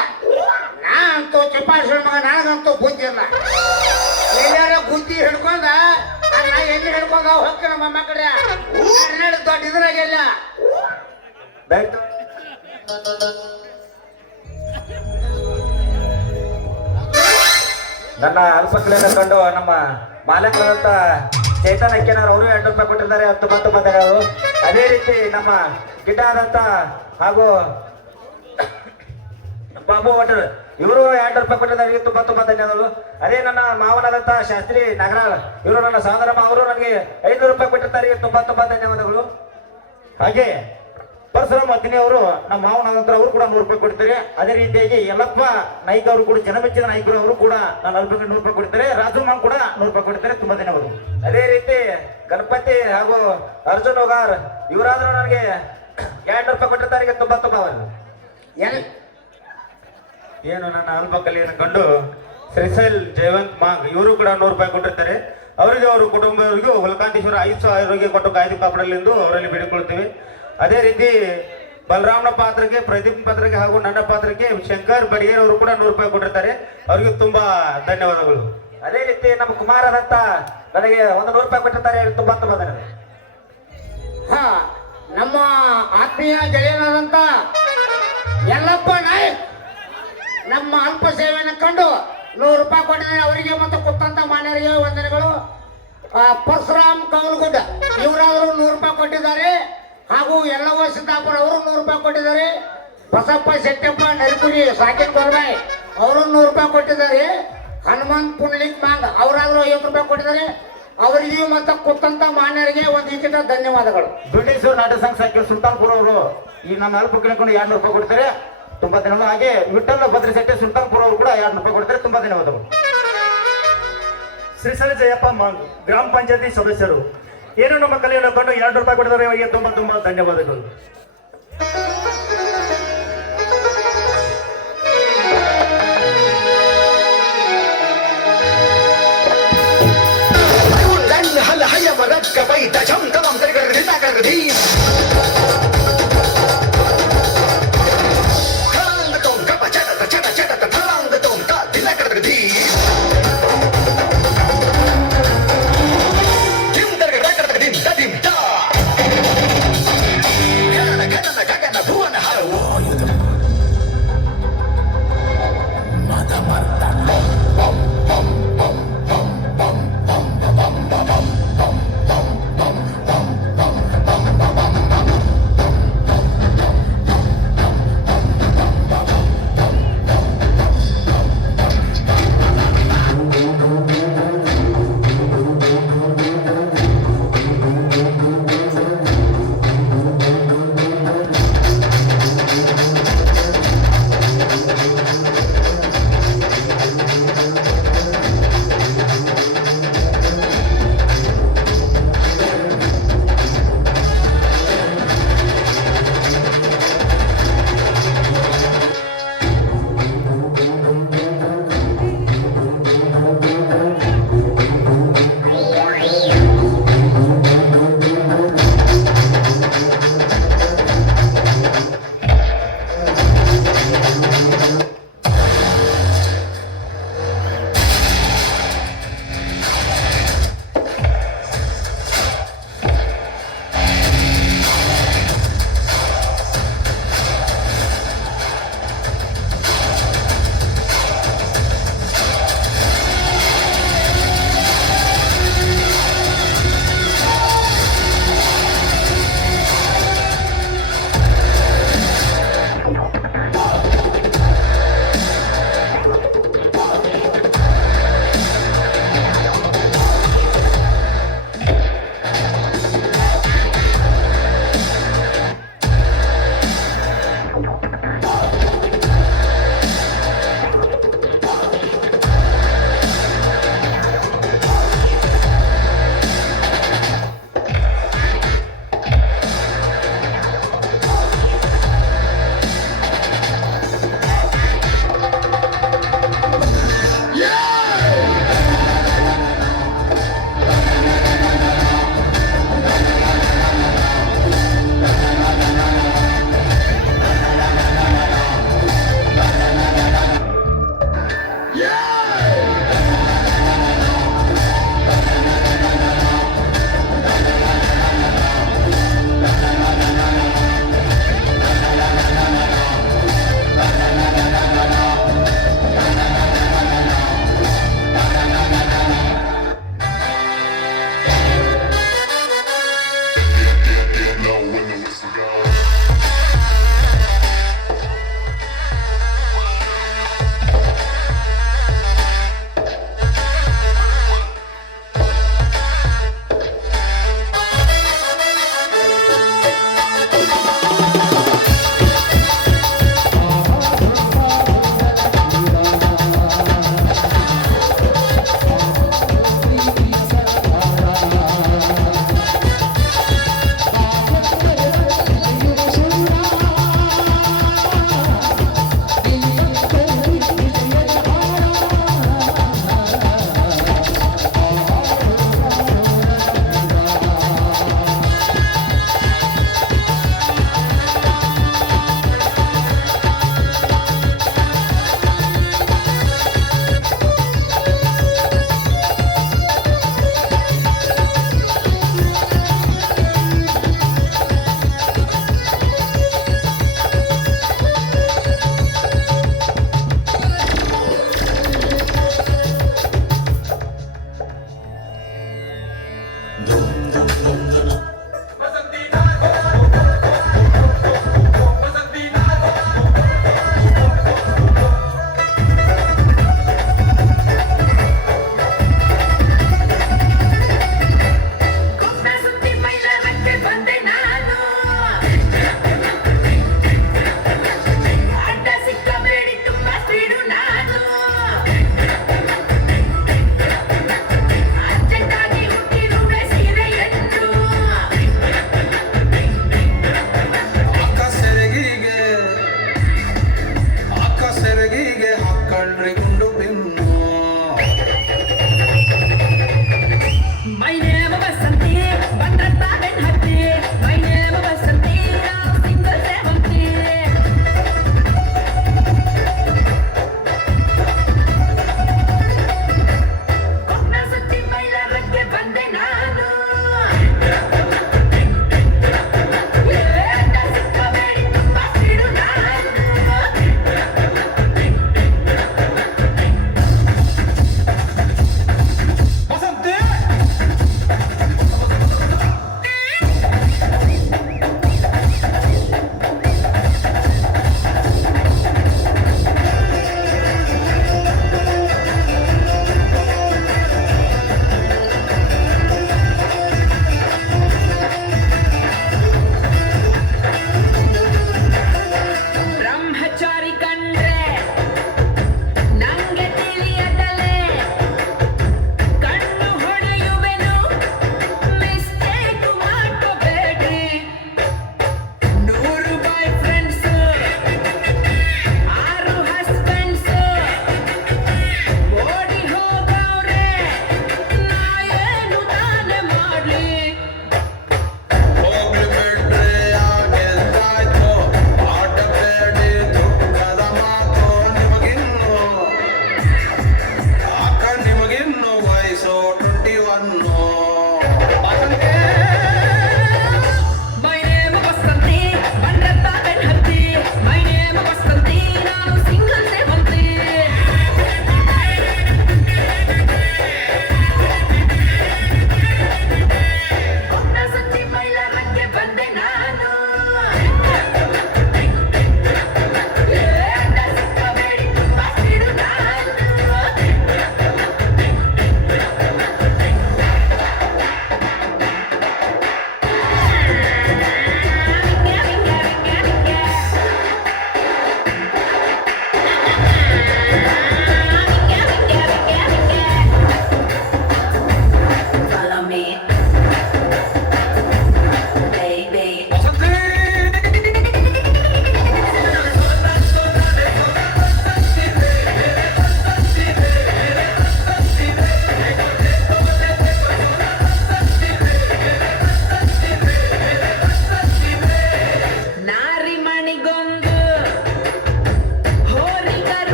ನಾ ಅಂತೂ ಚಪಾಯಿಸ ಮಗ, ನನಗಂತೂ ಬುದ್ಧಿ ಇಲ್ಲ. ಎಲ್ಲಾರ ಬುದ್ಧಿ ಹಿಡ್ಕೊಂಡ ನಾ ಎಣ್ಣೆ ಹಿಡ್ಕೊಂಡ ಹೋಗ್ತ ನಮ್ಮ ಮಕ್ಕಳ ದೊಡ್ಡ ಇದ್ರಾಗೆಲ್ಲ ನನ್ನ ಅಲ್ಪಕ್ಲೇನ ಕಂಡು ನಮ್ಮ ಮಾಲಕರಂತ ಚೈತನ್ ಅಕ್ಕೇನವ್ರು ಅವರು 2 ರೂಪಾಯಿ ಕೊಟ್ಟಿದ್ದಾರೆ 10 ಮಂದಿಗಳು. ಅದೇ ರೀತಿ ನಮ್ಮ ಗಿಟಾರ್ ಹಾಗೂ ಬಾಬು ವಾಟರ್ ಇವರು 2 ರೂಪಾಯಿ ಕೊಟ್ಟಿದ್ದಾರೆ 90 ಧನ್ಯವಾದಗಳು. ಅದೇ ನನ್ನ ಮಾವನಾದಂತ ಶಾಸ್ತ್ರಿ ನಗರಾಳ್ ಇವರು ನನ್ನ ಸಹೋದರಮ್ಮ ಅವರು ನನಗೆ 500 ರೂಪಾಯಿ ಕೊಟ್ಟಿರ್ತಾರೆ 90 ಧನ್ಯವಾದಗಳು. ಹಾಗೆ ಪರಶುರಾಮ ಅತ್ತಿನಿ ಅವರು ನಮ್ಮ ಮಾವನಾದಂತರ ಅವರು ಕೂಡ 100 ರೂಪಾಯಿ ಕೊಡ್ತಾರೆ. ಅದೇ ರೀತಿಯಾಗಿ ಯಲ್ಲಪ್ಪ ನಾಯ್ಕ ಅವರು ಕೂಡ ಜನಮೆಚ್ಚಿನ ನಾಯಕರು ಅವರು ಕೂಡ ನನ್ನ ಅಲ್ಪಕ್ಕೆ 100 ರೂಪಾಯಿ ಕೊಡ್ತಾರೆ. ರಾಜುಮಾನ್ ಕೂಡ 100 ರೂಪಾಯಿ ಕೊಡ್ತಾರೆ. ತುಂಬಾ ಧನ್ಯವಾದಗಳು. ಅದೇ ರೀತಿ ಗಣಪತಿ ಹಾಗೂ ಅರ್ಜುನ್ ಹೋಗಾರ್ ಇವರಾದ್ರೂ ನನಗೆ 200 ರೂಪಾಯಿ ಕೊಟ್ಟಿರ್ತಾರೆ 90 ಏನು ನನ್ನ ಅಲ್ಪಕಲಿಯನ್ನು ಕಂಡು ಶ್ರೀಶೈಲ್ ಜಯವಂತ್ ಮಾಂಗ್ ಇವರು ಕೂಡ 100 ರೂಪಾಯಿ ಕೊಟ್ಟಿರ್ತಾರೆ. ಅವರಿಗೆ ಅವರ ಕುಟುಂಬದವರಿಗೂ ಹುಲಕಾಂತೇಶ್ವರ ಆಯುಷ ಆರೋಗ್ಯ ಕೊಟ್ಟು ಕಾಯ್ದು ಕಾಪಾಡಲೆಂದು ಅವರಲ್ಲಿ ಬೇಡಿಕೊಳ್ತೀವಿ. ಅದೇ ರೀತಿ ಬಲರಾಮನ ಪಾತ್ರಕ್ಕೆ, ಪ್ರದೀಪ್ ಪಾತ್ರಕ್ಕೆ ಹಾಗೂ ನನ್ನ ಪಾತ್ರಕ್ಕೆ ಶಂಕರ್ ಬಡಿಗೇರ್ ಅವರು ಕೂಡ 100 ರೂಪಾಯಿ ಕೊಟ್ಟಿರ್ತಾರೆ. ಅವರಿಗೆ ತುಂಬಾ ಧನ್ಯವಾದಗಳು. ಅದೇ ರೀತಿ ನಮ್ಮ ಕುಮಾರದಂತ ನನಗೆ 100 ರೂಪಾಯಿ ಕೊಟ್ಟಿರ್ತಾರೆ. ತುಂಬಾ ಧನ್ಯವಾದ. ನಮ್ಮ ಆತ್ಮೀಯ ಗೆಳೆಯನಾದಂತ ಯಲ್ಲಪ್ಪ ನಾಯಕ್ ನಮ್ಮ ಅಲ್ಪ ಸೇವೆಯನ್ನು ಕಂಡು 100 ರೂಪಾಯಿ ಕೊಟ್ಟಿದ್ದಾರೆ. ಅವರಿಗೆ ಮತ್ತು ಕೊಟ್ಟಂತ ಮಾನ್ಯರಿಗೆ ವಂದನೆಗಳು. ಪರಶುರಾಮ್ ಕೌಲ್ಗುಡ್ಡ ಇವರಾದರೂ 100 ರೂಪಾಯಿ ಕೊಟ್ಟಿದ್ದಾರೆ. ಹಾಗೂ ಎಲ್ಲವ ಸಿದ್ದಾಪುರ ಅವರು 100 ರೂಪಾಯಿ ಕೊಟ್ಟಿದ್ದಾರೆ. ಬಸಪ್ಪ ಶೆಟ್ಟಪ್ಪ ನರಿಪುರಿ ಸಾಕಿನ್ ಗೋರ್ಬಾಯಿ ಅವರು 100 ರೂಪಾಯಿ ಕೊಟ್ಟಿದ್ದಾರೆ. ಹನುಮಂತ್ ಪುಂಡ್ಲಿಕ್ ಮಾಂಗ್ ಅವರಾದರೂ 50 ರೂಪಾಯಿ ಕೊಟ್ಟಿದ್ದಾರೆ. ಅವರಿಗೂ ಮತ್ತು ಕೊಟ್ಟಂತ ಮಾನ್ಯರಿಗೆ ಒಂದು ಈಚಿತ ಧನ್ಯವಾದಗಳು. ಬ್ರಿಟಿಷರು ನಾಟ್ಯ ಸಂಘ ಸಾಕಿ ಸುಲ್ತಾನ್ಪುರ ಅವರು ಈ ನಮ್ಮ ಅಲ್ಪ ಕೇಳ್ಕೊಂಡು 200 ರೂಪಾಯಿ ಕೊಡ್ತಾರೆ. ತುಂಬಾ ಧನ್ಯವಾದ. ಹಾಗೆ ವಿಠ್ಠಲ ಭದ್ರಶೆಟ್ಟಿ ಸುಲ್ತಾನ್ಪುರ ಅವರು ಕೂಡ 200 ರೂಪಾಯಿ ಕೊಡ್ತಾರೆ. ತುಂಬಾ ಧನ್ಯವಾದಗಳು. ಶ್ರೀಶೈಲ ಜಯಪ್ಪ ಮಾಂಗ್ ಗ್ರಾಮ ಪಂಚಾಯತಿ ಸದಸ್ಯರು ಏನು ನಮ್ಮ ಕಲೆಯನ್ನು ಕಂಡು 200 ರೂಪಾಯಿ ಕೊಟ್ಟಿದ್ದಾರೆ. ಅವರಿಗೆ ತುಂಬಾ ಧನ್ಯವಾದಗಳು.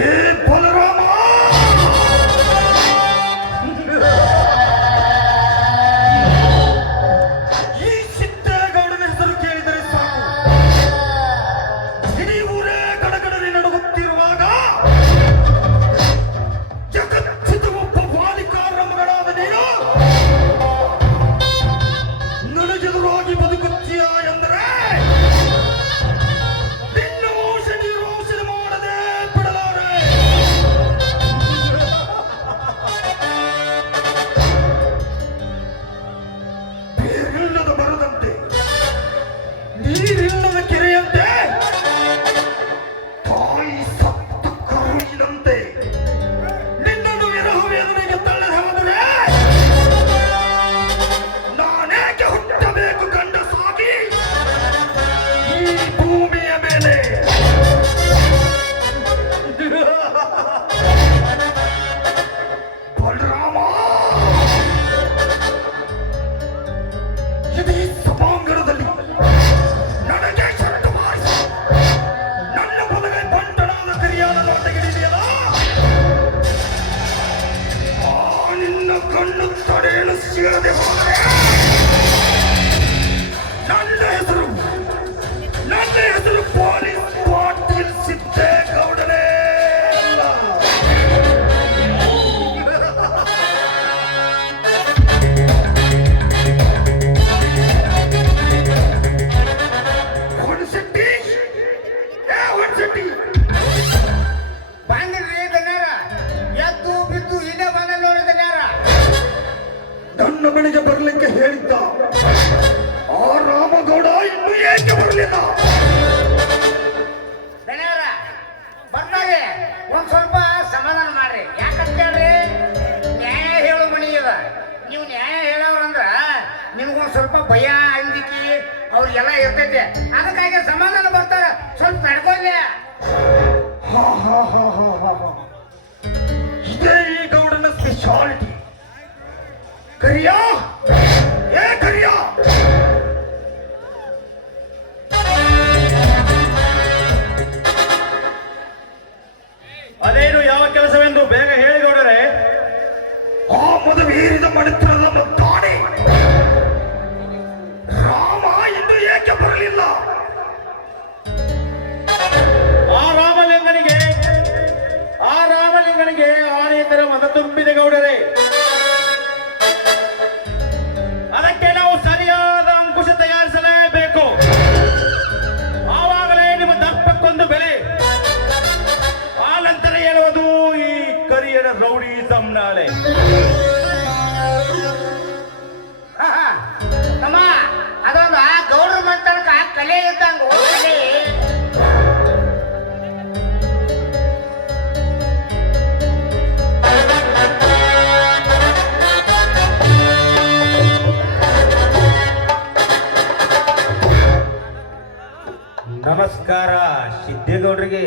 ಏ ಬಲರಾಮ ಈ ಸಿದ್ದೇಗೌಡನ ಹೆಸರು ಕೇಳಿದರೆ ಸಾಕು ಇಡೀ ಊರೇ ಗಡಗಡನೆ ನಡುಗುತ್ತಿರುವಾಗ ಜಗತ್ತಿದ ಒಬ್ಬ ಬಾಲಿಕಾರಮಗಳಾದ ನೀನು ನನಗೆದುರಾಗಿ ಬದುಕುತ್ತೀಯ ಎಂದರೆ ನಿನ್ನ ಔಷಧಿ ಮಾಡದೆ ಬಿಡಲಾರೆ. ಬೇರಿಲ್ಲದ ಮರದಂತೆ ನೀರಿಲ್ಲದ ಕೆರೆಯಂತೆ ತಾಯಿ ಸತ್ತ ಕರುಳಿನಂತೆ ನಿನ್ನನ್ನು ವಿರಹ ವೇದನೆಗೆ ತಳ್ಳದೆ ಹೋದರೆ ನಾನೇಕೆ ಹುಟ್ಟಬೇಕು ಗಂಡ ಸಾಗಿ ಈ ಭೂಮಿಯ ಮೇಲೆ. ಬಲರಾಮ ಇಡೀ ಸಭಾಂಗಣದಲ್ಲಿ ನನಗೆ ಶರಟು ಮಾಡಿಸಿ ನನ್ನ ಬಲಗೈ ಬಂಟನಾದ ಕರಿಯಾದ ನೋಟಗಿಡಿದೆಯಲ್ಲ ಆ ನಿನ್ನ ಕಣ್ಣು ತಡೆಯಲು ಸಿಗದೆ ಹೋದರೆ ನನ್ನ ಹೆಸರು ಪೊಲೀಸ್ ಪಾಟೀಲ್ ಸಿದ್ದೇಗೌಡನೇ ಅಲ್ಲ. ಹೊಣಸಟ್ಟಿ ಹೊಣಸಟ್ಟಿ ಬಂದ್ರಿ ದನ್ಯಾರ ಎದ್ದು ಬಿದ್ದು ಇಲ್ಲೇ ಬಂದ ನೋಡಿ ದನ್ಯಾರ. ನನ್ನ ಮನೆಗೆ ಬರಲಿಕ್ಕೆ ಹೇಳಿದ್ದ ಆ ರಾಮಗೌಡ ಇನ್ನೂ ಏಕೆ ಬರಲಿಲ್ಲ? ದನ್ಯಾರ ಬರ್ತಾರೆ ಒಂದ್ ಸ್ವಲ್ಪ ಸಮಾಧಾನ ಮಾಡ್ರಿ. ಯಾಕಂತ ಹೇಳ್ರಿ ನ್ಯಾಯ ಹೇಳೋ ಮನಿ ಇದ. ನೀವು ನ್ಯಾಯ ಹೇಳೋರಂದ್ರ ನಿಮ್ಗೊಂದ್ ಸ್ವಲ್ಪ ಭಯ ಅಂಜಿಕೆ ಅವ್ರಿಗೆಲ್ಲ ಇರ್ತೈತೆ. ಅದಕ್ಕಾಗಿ ಸಮಾಧಾನ ಬರ್ತಾರ. ಸ್ವಲ್ಪ ನಡ್ಕೊಳ್ಳಿ. ಇದೇ ಈ ಗೌಡನ ಸ್ಪೆಷಾಲಿಟಿ. ಕರಿಯ ಏ ಕರಿಯ ಅದೇನು ಯಾವ ಕೆಲಸವೆಂದು ಬೇಗ ಹೇಳಿ ಗೌಡರೇ. ಆ ಮದುವೇರಿದ ಮಣಿತನದ ಮತ್ತಾಣೆ ರಾಮ ಎಂದು ಏಕೆ ಬರಲಿಲ್ಲ? ಆ ರಾಮಲಿಂಗನಿಗೆ ಆನೆಯಂತರ ಮತ ತುಂಬಿದೆ ಗೌಡರೇ. ಅದಕ್ಕೆ ನಾವು ಸರಿಯಾದ ಅಂಕುಶ ತಯಾರಿಸಲೇಬೇಕು. ಆವಾಗಲೇ ನಿಮ್ಮ ದಪ್ಪಕ್ಕೊಂದು ಬೆಲೆ. ಆ ನಂತರ ಹೇಳುವುದು ಈ ಕರಿಯರ ರೌಡಿ ಸಂನಾಳೆ. ತಮ್ಮ ಅದೊಂದು ಆ ಗೌಡ್ರ ಮಂತನಕ ಕಲೆ ಇದ್ದಂಗ ಕಲೆ. ನಮಸ್ಕಾರ ಸಿದ್ದೇಗೌಡರಿಗೆ.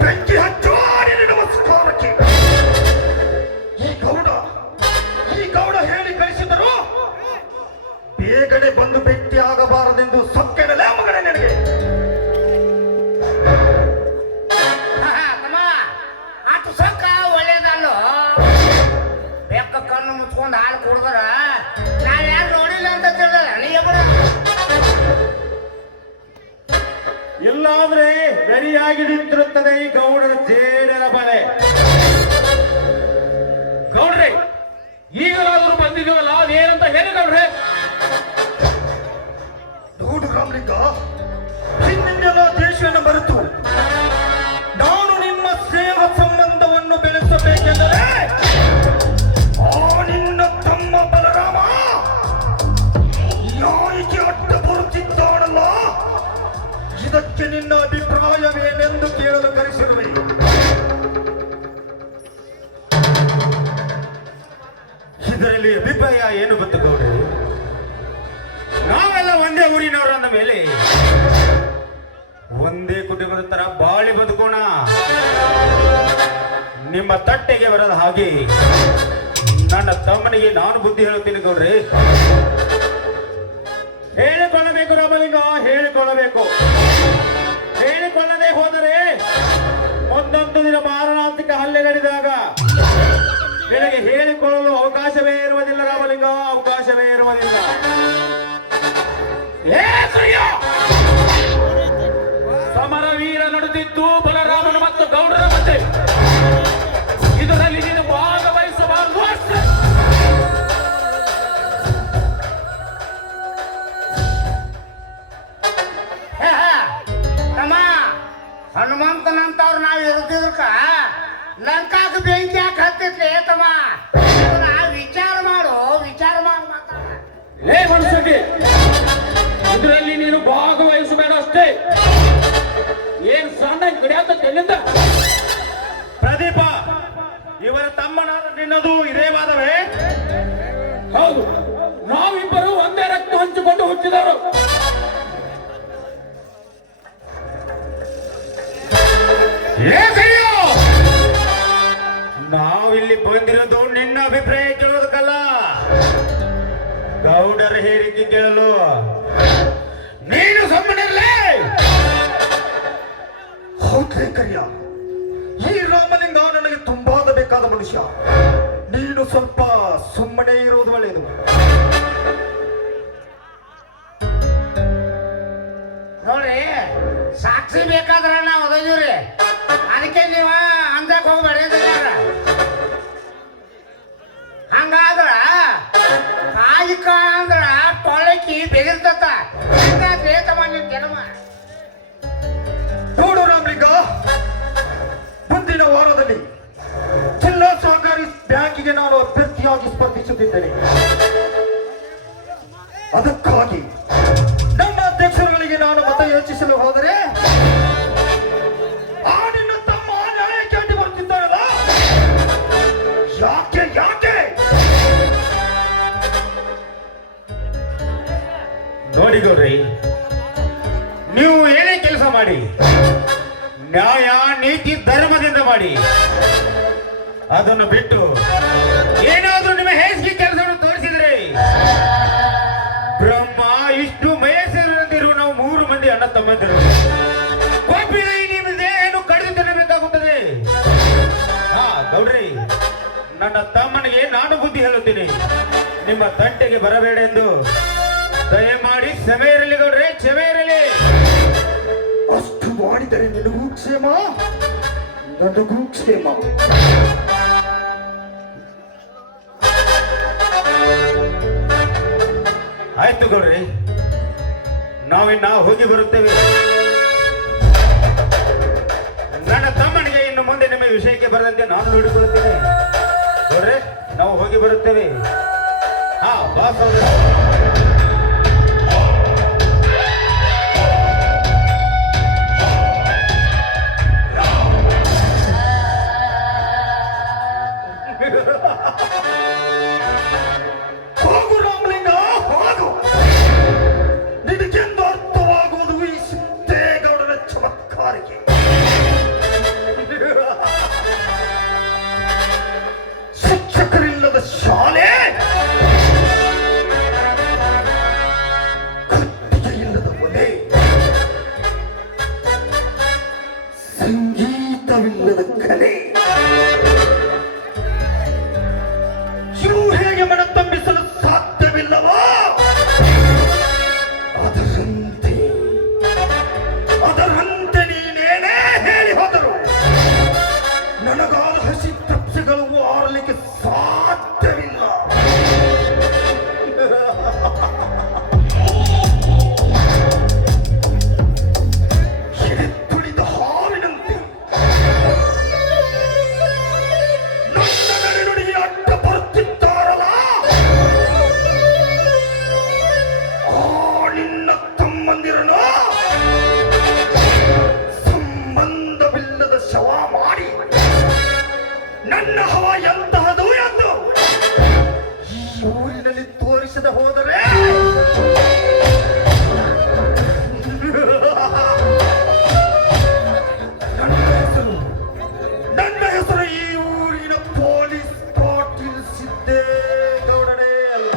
ಬೆಂಕಿ ಹಚ್ಚುವಾರಿನ ನಮಸ್ಕಾರಕ್ಕೆ. ಈ ಗೌಡ ಹೇಳಿ ಕಳಿಸಿದರು ಬೇಗನೆ ಬಂದು ಭೇಟಿ ಆಗಬಾರದೆಂದು ಸೊಕ್ಕೆನಲ್ಲ ಮಗನೇ ನನಗೆ. ತಮ್ಮ ಅಷ್ಟು ಸೊಕ್ಕ ಒಳ್ಳೇದಲ್ಲೋ. ಬೆಕ್ಕ ಕಣ್ಣು ಮುಚ್ಕೊಂಡು ಹಾಲು ಕುಡಿದ್ರ ನಾವ್ ಯಾರು ನೋಡಿಲ್ಲ ಅಂತ ತಿಳಿದ ನೀ ಇಲ್ಲಾಂದ್ರೆ ರೆಡಿಯಾಗಿ ನಿಂತಿರುತ್ತದೆ ಈ ಗೌಡರ ಜೇಡರ ಬಲೆ. ಗೌಡ್ರೆ ಈಗಲಾದ್ರೂ ಬಂದಿದ್ದೀವಲ್ಲ ಅದೇನಂತ ಹೇಳಿ ಗೌಡ್ರೆ. ನೋಡು ರಾಮಲಿಂಗ, ಹಿಂದಿನ ದೇಶವನ್ನು ಮರೆತು ನಾನು ನಿಮ್ಮ ಸ್ನೇಹ ಸಂಬಂಧವನ್ನು ಬೆಳೆಸಬೇಕೆಂದರೆ ಆ ನಿನ್ನ ತಮ್ಮ ಬಲರಾಮ ನ್ಯಾಯಕ್ಕೆ ಅಡ್ಡ ಬರುತ್ತಿದ್ದಾನಲ್ಲ, ಇದಕ್ಕೆ ನಿನ್ನ ಅಭಿಪ್ರಾಯವೇನೆಂದು ಕೇಳಲು ಕರೆಸಿರುವೆ. ಇದರಲ್ಲಿ ಅಭಿಪ್ರಾಯ ಏನು ಗೊತ್ತು ಗೌಡ್ರೆ? ನಾವೆಲ್ಲ ಒಂದೇ ಊರಿನವರಾದ ಮೇಲೆ ಒಂದೇ ಕುಟುಂಬದ ತರ ಬಾಳಿ ಬದುಕೋಣ. ನಿಮ್ಮ ತಟ್ಟೆಗೆ ಬರದ ಹಾಗೆ ನನ್ನ ತಮ್ಮನಿಗೆ ನಾನು ಬುದ್ಧಿ ಹೇಳುತ್ತೀನಿ ಗೌಡ್ರೆ. ಹೇಳಿಕೊಳ್ಳಬೇಕು ರಾಮಲಿಂಗ, ಹೇಳಿಕೊಳ್ಳಬೇಕು. ಹೇಳಿಕೊಳ್ಳದೆ ಹೋದರೆ ಮುಂದೊಂದು ದಿನ ಮಾರಣಾಂತಿಕ ಹಲ್ಲೆ ನಡೆದಾಗ ನಿನಗೆ ಹೇಳಿಕೊಳ್ಳಲು ಅವಕಾಶವೇ ಇರುವುದಿಲ್ಲ ರಾಮಲಿಂಗ, ಅವಕಾಶವೇ ಇರುವುದಿಲ್ಲ. ಸಮರ ವೀರ ನಡೆದಿದ್ದು ಬಲರಾಮನ ಮತ್ತು ಗೌಡರ ಮಧ್ಯೆ. ಇದರಲ್ಲಿ ನೀನು ಭಾಗವಹಿಸಬಾರದು ಅಷ್ಟೇ. ತಮ್ಮ ಹನುಮಂತನಂತವ್ರು ನಾವು ಇರ್ತಿದ್ರಕ ಲಂಕಾಕ ಬೆಂಕಿ ಯಾಕೆ ಹತ್ತಿತ್ಲಿ ತಮ್ಮ? ಇದನ್ನ ವಿಚಾರ ಮಾಡು, ವಿಚಾರ ಮಾಡಿ ಮಾತಾಡ. ಲೇ ಮನುಷ್ಯಗೆ, ಇದರಲ್ಲಿ ನೀನು ಭಾಗವಹಿಸಬೇಡ ಅಷ್ಟೇ. ಏನ್ ಸಣ್ಣ ಗಿಡಾತ ತೆಲ್ಲಿಂದ ಪ್ರದೀಪ, ಇವರ ತಮ್ಮನಾದ ನಿನ್ನದು ಇದೇ ವಾದವೇ? ಹೌದು, ನಾವಿಬ್ಬರು ಒಂದೇ ರಕ್ತ ಹಂಚಿಕೊಂಡು ಹುಟ್ಟಿದವರು. ನಾವಿಲ್ಲಿ ಬಂದಿರೋದು ನಿನ್ನ ಅಭಿಪ್ರಾಯ ಕೇಳೋದಕ್ಕಲ್ಲ, ಗೌಡರ ಹೇಳಿಕೆ ಕೇಳಲು. ನೀನು ಸುಮ್ಮನಿರಲೇ. ಹೌದ್ಲೇ ಕರಿಯ, ಈ ರಾಮಲಿಂಗ ನನಗೆ ತುಂಬಾದ ಬೇಕಾದ ಮನುಷ್ಯ. ನೀನು ಸ್ವಲ್ಪ ಸುಮ್ಮನೆ ಇರೋದು ಒಳ್ಳೆಯದು. ನೋಡ್ರಿ, ಸಾಕ್ಷಿ ಬೇಕಾದ್ರೆ ನಾವು ಒದಗಿವ್ರಿ, ಅದಕ್ಕೆ ನೀವ ಅಂದಕ್ ಹೋಗ್ಬೇಡ. ಹಂಗಾದ್ರ ಕಾಯಿಕ ಅಂದ್ರ ಟೊಳಕಿ ಬೆಗಿರ್ತತ. ಹಂಗಾದ್ರೆ ತಮ್ಮ ನಿನ್ ಜನ್ಮ. ನೋಡು ರಾಮಲಿಂಗ, ಮುಂದಿನ ವಾರದಲ್ಲಿ ಜಿಲ್ಲಾ ಸಹಕಾರಿ ಬ್ಯಾಂಕಿಗೆ ನಾನು ಅಭ್ಯರ್ಥಿಯಾಗಿ ಸ್ಪರ್ಧಿಸುತ್ತಿದ್ದೇನೆ. ಅದಕ್ಕಾಗಿ ನಮ್ಮ ಅಧ್ಯಕ್ಷರುಗಳಿಗೆ ನಾನು ಮತ ಯೋಚಿಸಲು ಹೋದರೆ ಆ ನಿನ್ನ ತಮ್ಮ ನ್ಯಾಯಕ್ಕೆ ಅಡ್ಡಿ ಬರ್ತಿದ್ದಾರಲ್ಲ, ಯಾಕೆ ಯಾಕೆ? ನೋಡಿ ಗೌಡ್ರಿ, ನೀವು ಏನೇ ಕೆಲಸ ಮಾಡಿ ನ್ಯಾಯ ನೀತಿ ಧರ್ಮದಿಂದ ಮಾಡಿ. ಅದನ್ನು ಬಿಟ್ಟು ಏನಾದ್ರೂ ನಿಮ್ಮ ಹೇಸಿಗೆ ಕೆಲಸವನ್ನು ತೋರಿಸಿದ್ರೆ ಬ್ರಹ್ಮ ಇಷ್ಟು ಮಯಸ್ಸಿರದಿರುವ ನಾವು 3 ಮಂದಿ ಅಣ್ಣ ತಮ್ಮಂದಿರು ಕೊಪ್ಪಿದ ನಿಮ್ಮ ದೇಹವನ್ನು ಕಡಿದು ತಿನ್ನಬೇಕಾಗುತ್ತದೆ. ಹಾ ಗೌಡ್ರಿ, ನನ್ನ ತಮ್ಮನಿಗೆ ನಾನು ಬುದ್ಧಿ ಹೇಳುತ್ತೀನಿ, ನಿಮ್ಮ ತಂಟೆಗೆ ಬರಬೇಡ ಎಂದು. ದಯಮಾಡಿ ಕ್ಷಮೆ ಇರಲಿ ಗೌಡ್ರೆ, ಕ್ಷಮೆ ಇರಲಿ. ಅಷ್ಟು ಮಾಡಿದರೆ ನಿನಗೂ ಕ್ಷೇಮ, ನನಗೂ ಕ್ಷೇಮ. ಆಯ್ತು ಗೌಡ್ರಿ, ನಾವಿನ್ನ ಹೋಗಿ ಬರುತ್ತೇವೆ. ನನ್ನ ತಮ್ಮನಿಗೆ ಇನ್ನು ಮುಂದೆ ನಿಮ್ಮ ವಿಷಯಕ್ಕೆ ಬರದಂತೆ ನಾನು ನೋಡಿಕೊಳ್ಳುತ್ತೇನೆ. ಗೌಡ್ರೆ, ನಾವು ಹೋಗಿ ಬರುತ್ತೇವೆ. ಹಾ ಬಾಸ್ ಅವರು. ಹೋಗು ರಾಮಲಿಂಗ, ಹೋಗು. ನಿನಗೆಂದು ಅರ್ಥವಾಗುವುದು ಈ ಸಿದ್ದೇಗೌಡರ ಚಮತ್ಕಾರಿಗೆ. ಶಿಕ್ಷಕರಿಲ್ಲದ ಶಾಲೆ, ಕಟ್ಟಿಗೆ ಇಲ್ಲದ ಮನೆ, ಸಂಗೀತವಿಲ್ಲದ ಕಲೆ, ಇವು ಹೇಗೆ ಮನತಂಬಿಸಲು ಸಾಧ್ಯವಿಲ್ಲವೋ ಅದರಂತೆ ನೀನೇನೇ ಹೇಳಿ ಹೋದರು ನನಗಾದ ಹಸಿ ತಪ್ಸೆಗಳು ಆರಲಿಕ್ಕೆ ಸಾಧ್ಯವಿಲ್ಲ. ತುಳಿದ ಹಾವಿನಂತೆ ನನ್ನ ನಡೆನುಡಿಗೆ ಅಡ್ಡ ಬರುತ್ತಿದ್ದಾರಲ್ಲ, ಆ ನಿನ್ನ ತಮ್ಮಂದಿರನು ಸಂಬಂಧವಿಲ್ಲದ ಶವ ಮಾಡಿ ನನ್ನ ಹವ ಎಂತಹದು ಎಂದು ಈ ಊರಿನಲ್ಲಿ ತೋರಿಸದೆ ಹೋದರೆ ನನ್ನ ಹೆಸರು ಈ ಊರಿನ ಪೊಲೀಸ್ ಪಾಟೀಲ್ ಸಿದ್ದೇಗೌಡನೇ ಅಲ್ಲ.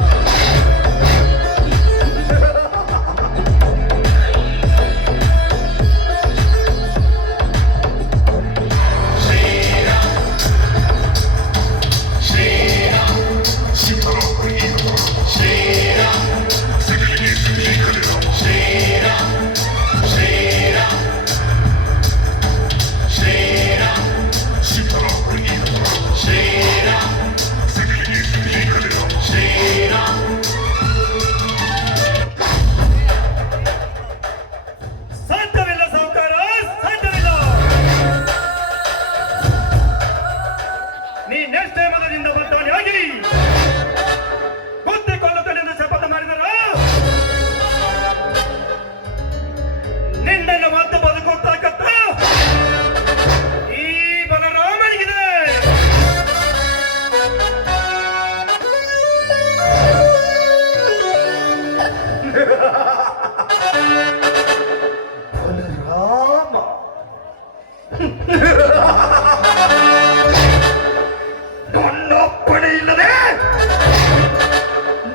ನನ್ನ ಅಪ್ಪಣೆ ಇಲ್ಲದೆ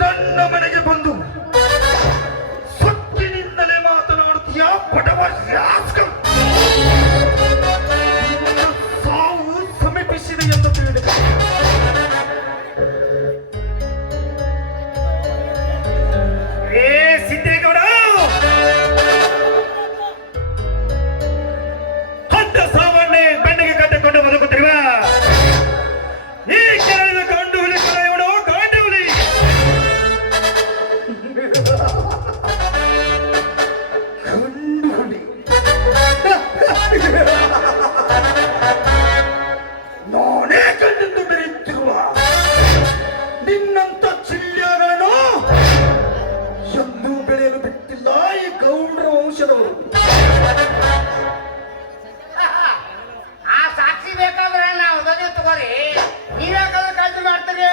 ನನ್ನ ಮನೆಗೆ ಬಂದು ಸೊಕ್ಕಿನಿಂದಲೇ ಮಾತನಾಡುತ್ತೀಯ ಪಟವ ರಾಸ್ಕಲ್. ನಿನ್ನ ಸಾವು ಸಮೀಪಿಸಿದೆ ಎಂದು ತಿಳಿದೆ. ಏ ಸಿದ್ದೇಗೌಡ, ಅಂತ ಸಾವನ್ನೇ ಬೆನ್ನಿಗೆ ಕಟ್ಟಿಕೊಂಡು ಬದುಕುತ್ತಿರುವ ಈ ಕೆರಳಿದ ಗಂಡು ಹುಲಿ ಕೂಡ ಇವನು ಗಂಡು ಹುಲಿ. ಗಂಡು ಹುಲಿ ನಾನೇ ಕಣ್ಣಿಂದು ಬೆರೆಯುತ್ತಿರುವ ನಿನ್ನಂತ ಚಿಲ್ಯಗಳನ್ನು ಎಂದೂ ಬೆಳೆಯಲು ಬಿಟ್ಟಿಲ್ಲ ಈ ಗೌಡ್ರ ವಂಶದವರು. ಆ ಸಾಕ್ಷಿ ಬೇಕಾದ್ರೆ ನಾವು ಓದೋದೇ ತಗೋರಿ. ನೀವ್ಯಾಕಾದ್ರೆ ಕಾಳಜಿ ಮಾಡ್ತೀರಿ?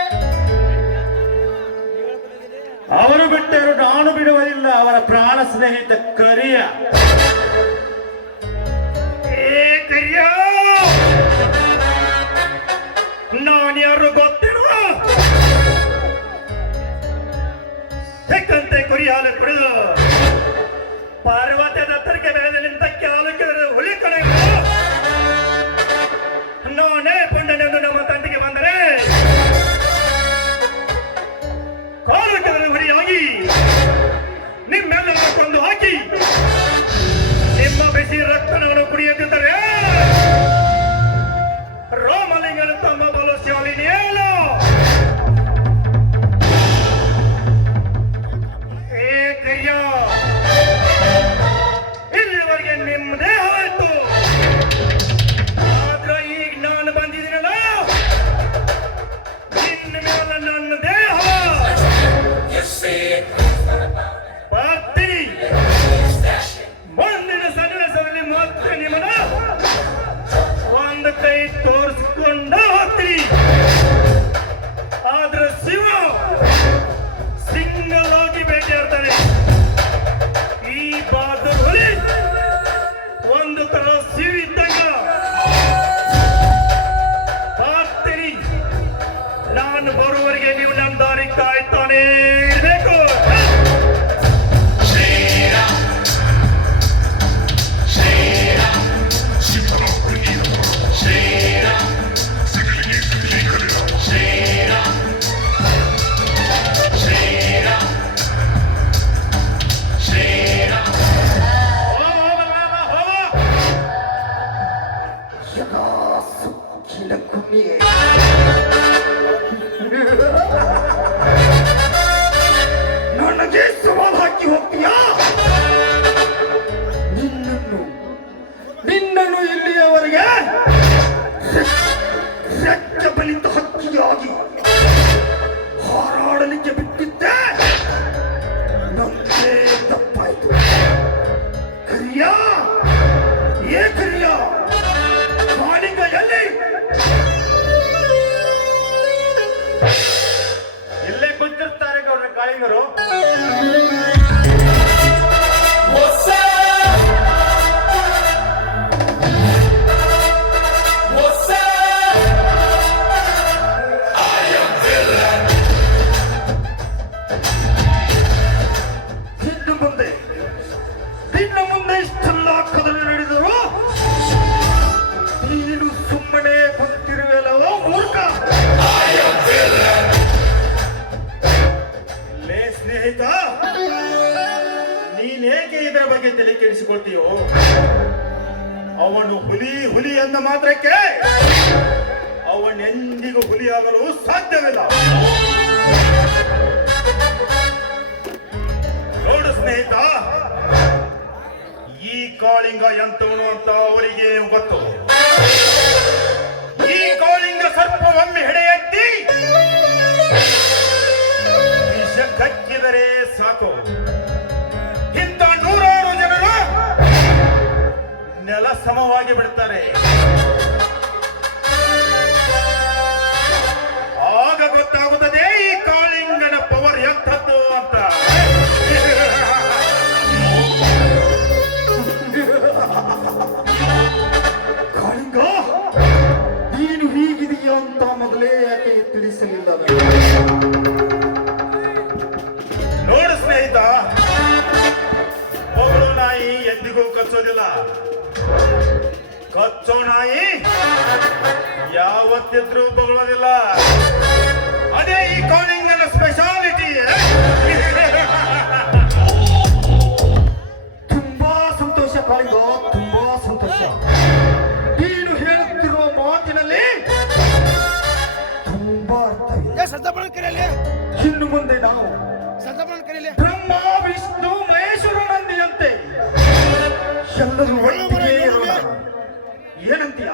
ಅವರು ಬಿಟ್ಟರು ನಾನು ಬಿಡುವುದಿಲ್ಲ ಅವರ ಪ್ರಾಣ ಸ್ನೇಹಿತ ಕರಿಯ. ಏ ಕರಿಯ, ನಾನು ಯಾರು ಗೊತ್ತಿರುವ ಹೆಕ್ಕಂತೆ ಕುರಿ ಹಾಲು ಕುಡಿದು ಪಾರ್ವತ್ಯದ ತರಕೆ ಬೆಳೆದ ನಿಂತಕ್ಕೆ ಹಾಲು ಕೆರೆದ ಹುಲಿ ಕಡೆ ನಾನೇ ಪುಂಡನೆಂದು ನಮ್ಮ ತಂದೆಗೆ ಬಂದರೆ ಕಾಲು ಕೆರೆದ ಹುಲಿಯಾಗಿ ನಿಮ್ಮೆಲ್ಲ ಕೊಂದು ಹಾಕಿ ನಿಮ್ಮ ಬಿಸಿ ರಕ್ತನವನ್ನು ಕುಡಿಯುತ್ತಿದ್ದರೆ ರಾಮಲಿಂಗನ ತಮ್ಮ ಬಲಶಾಲಿನಿಯಲ್ಲ. ಏಕಯ್ಯ, ಇಲ್ಲಿವರೆಗೆ ನಿಮ್ಮ ದೇಹ ಆಯ್ತು. ಆದ್ರೆ ಈಗ ನಾನು ಬಂದಿದ್ದೀನಲ್ಲ, ಇನ್ನು ಮೇಲೆ ನನ್ನ ದೇಹ ಬರ್ತೀನಿ. ಮುಂದಿನ ಸನ್ನಿವೇಶದಲ್ಲಿ ಮಾತ್ರ ನಿಮ್ಮನ್ನ ಒಂದು ಕೈ ತೋರಿಸಿಕೊಂಡು ಹೋಗ್ತೀನಿ. ಆದ್ರೆ ಶಿವ ಸಿಂಗಲ್ ಆಗಿ ಭೇಟಿಯಾಡ್ತಾನೆ. ಈ ಬಹದ್ದೂರ್ ಹುಲಿ ಒಂದು ತರ ಶಿವ ಇದ್ದಂಗ. ಬರ್ತೀನಿ. ನಾನು ಬರುವವರೆಗೆ ನೀವು ನನ್ನ ದಾರಿ ಕಾಯ್ತಾನೆ ಇರಬೇಕು. ನನಗೆ ಸವಾಲ್ ಹಾಕಿ ಹೋಗ್ತೀಯಾ? ನಿನ್ನನ್ನು ಇಲ್ಲಿಯವರೆಗೆ ರೆಕ್ಕೆ ಬಲಿತ ಹಕ್ಕಿಯಾಗಿ ಹಾರಾಡಲಿಕ್ಕೆ ಬಿಟ್ಟಿದ್ದೆ. ನಮ್ಮದೇ ತಪ್ಪಾಯ್ತು. ಕರಿಯ, ಏ ಕರಿಯ, ಮಾಲಿಂಗ ಎಲ್ಲಿ? ಇಲ್ಲೇ ಕುಂತಿರ್ತಾರೆ ಗೌಡ್ರ ಕಾಳಿಂಗರು. ಇನ್ನು ಮುಂದೆ ಇಷ್ಟೆಲ್ಲ ಕದನ ನಡೆದರು ನೀನು ಸುಮ್ಮನೆ ಕುಂತಿರುವೆಲ್ಲವೋ ಮೂರ್ಖ. ಲೇ ಸ್ನೇಹಿತ, ನೀನೇಕೆ ಇದರ ಬಗ್ಗೆ ತಲೆ ಕೆಡಿಸಿಕೊಳ್ತೀಯೋ? ಅವನು ಹುಲಿ ಅಂದ ಮಾತ್ರಕ್ಕೆ ಅವನೆಂದಿಗೂ ಹುಲಿಯಾಗಲು ಸಾಧ್ಯವಿಲ್ಲ. ನೋಡು ಸ್ನೇಹಿತ, ಈ ಕಾಳಿಂಗ ಎಂತವನು ಅಂತ ಅವರಿಗೆ ಗೊತ್ತು. ಈ ಕಾಳಿಂಗ ಸರ್ಪವೊಮ್ಮೆ ಹೆಡೆಯೆತ್ತಿ ವಿಷ ಕಕ್ಕಿದರೆ ಸಾಕು, ಇಂಥ ನೂರಾರು ಜನರು ನೆಲ ಸಮವಾಗಿ ಬಿಡ್ತಾರೆ. ಆಗ ಗೊತ್ತಾಗುತ್ತದೆ ಈ ಕಾಳಿಂಗನ ಪವರ್ ಎಂಥದ್ದು ಅಂತ. ಕಾಳಿಂಗ ನೋಡು ಸ್ನೇಹಿತ, ಹೊಗಳು ನಾಯಿ ಎಂದಿಗೂ ಕಚ್ಚೋದಿಲ್ಲ. ಕಚ್ಚೋ ನಾಯಿ ಯಾವತ್ತಿದ್ರೂ ಬಗಳೋದಿಲ್ಲ. ಅದೇ ಈ ಕಾಲಿಂಗ್ ನನ್ನ ಸ್ಪೆಷಾಲಿಟಿ. ತುಂಬಾ ಸಂತೋಷ ಕಾಳಿಂಗ, ತುಂಬಾ ಸಂತೋಷ. ನೀನು ಹೇಳುತ್ತಿರುವ ಮಾತಿನಲ್ಲಿ ತುಂಬಾ ಅರ್ಥವಿದೆ. ಇನ್ನು ಮುಂದೆ ನಾವು ಬ್ರಹ್ಮ ವಿಷ್ಣು ಮಹೇಶ್ವರನಂದಿಯಂತೆ ಎಲ್ಲರೂ ಒಟ್ಟಿಗೆ ಇರೋಣ. ಏನಂತೀಯ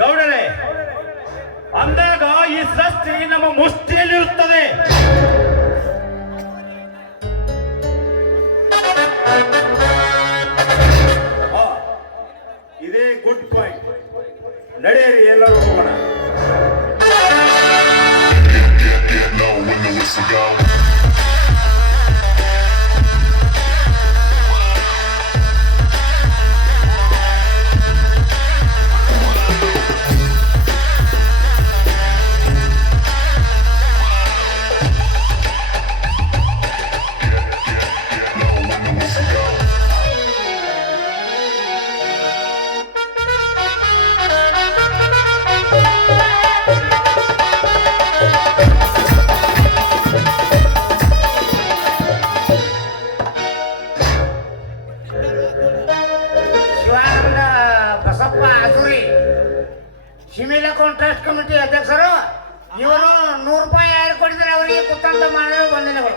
ಗೌಡರೇ? ಅಂದಾಗ ಈ ಸೃಷ್ಟಿ ನಮ್ಮ ಮುಷ್ಟಿಯಲ್ಲಿರುತ್ತದೆ. ಇದೇ ಗುಡ್ ಪಾಯಿಂಟ್. ನಡೆಯಿರಿ, ಎಲ್ಲರೂ ಹೋಗೋಣ. Shivananda Basappa Ajuri, civil account trust committee ಅಧ್ಯಕ್ಷರು. ಇವರು 100 ರೂಪಾಯಿ ಯಾರು ಕೊಟ್ಟಿದ್ದಾರೆ ಅವರಿಗೆ ಕುತ್ತಂತ ಮಾಡಲು ವಂದನೆಗಳು.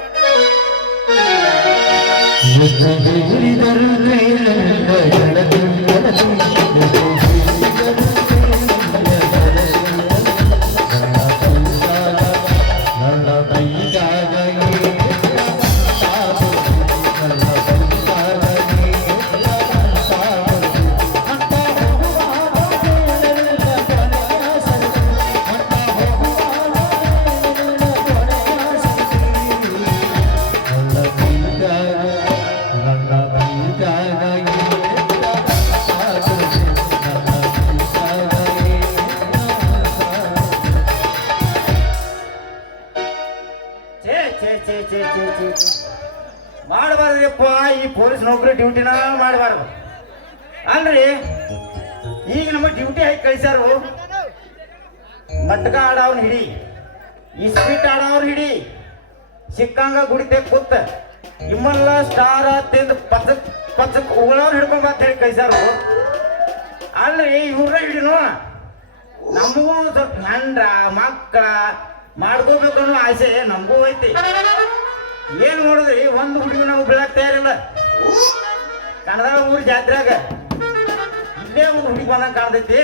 ಮಾಡಬಾರ್ದಪ್ಪ, ಈ ಪೊಲೀಸ್ ನೌಕರಿ ಡ್ಯೂಟಿನ ಮಾಡಬಾರ್ದು ಅಲ್ರಿ. ಈಗ ನಮಗೆ ಡ್ಯೂಟಿ ಹಾಕಿ ಕಳಿಸ್ಯಾರು. ಮಟ್ಕ ಆಡವ್ನ ಹಿಡಿ, ಇಸ್ಪಿಟ್ ಆಡವ್ರ ಹಿಡಿ, ಸಿಕ್ಕಂಗ ಗುಡಿತೆ ಕೂತ ಇಮ್ಮಲ್ಲ ಸ್ಟಾರ ತಿಂದು ಪಚಕ್ ಪಚಕ್ ಉಗಳವ್ರು ಹಿಡ್ಕೊಂಡ್ ಬಾ ಹೇಳಿ ಕಳಿಸ್ಯಾರು. ಅಲ್ರಿ ಇವ್ರ ಹಿಡಿನು ನಮಗೂ ಸ್ವಲ್ಪ ಹೆಂಡ್ರ ಮಕ್ಕಳ ಮಾಡ್ಕೋಬೇಕು ಅನ್ನೋ ಆಸೆ ನಮಗೂ ಐತಿ. ಏನ್ ನೋಡಿದ್ರಿ, ಒಂದು ಹುಡುಗಿ ನಾವು ಬೀಳಕ್ ತಯಾರಿಲ್ಲ. ಕನ್ನಡ ಊರ್ ಜಾತ್ರೆಯಾಗ ಇಲ್ಲೇ ಒಂದು ಹುಡುಗಿ ಬಂದಂಗ ಕಾಣ್ತೈತಿ.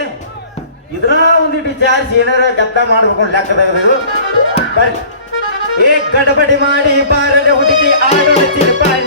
ಇದ್ರ ಒಂದಿಟ್ಟು ಚಾರ್ಜ್ ಏನಾರ ಗದ್ದ ಮಾಡ್ಬೇಕು ಲೆಕ್ಕದಾಗ ಬರ್ರಿ. ಗಡಬಡಿ ಮಾಡಿ ಬಾರಲೆ ಹುಡುಗಿ ಆಡೋಣ ಚಿರಪಾಯಿ.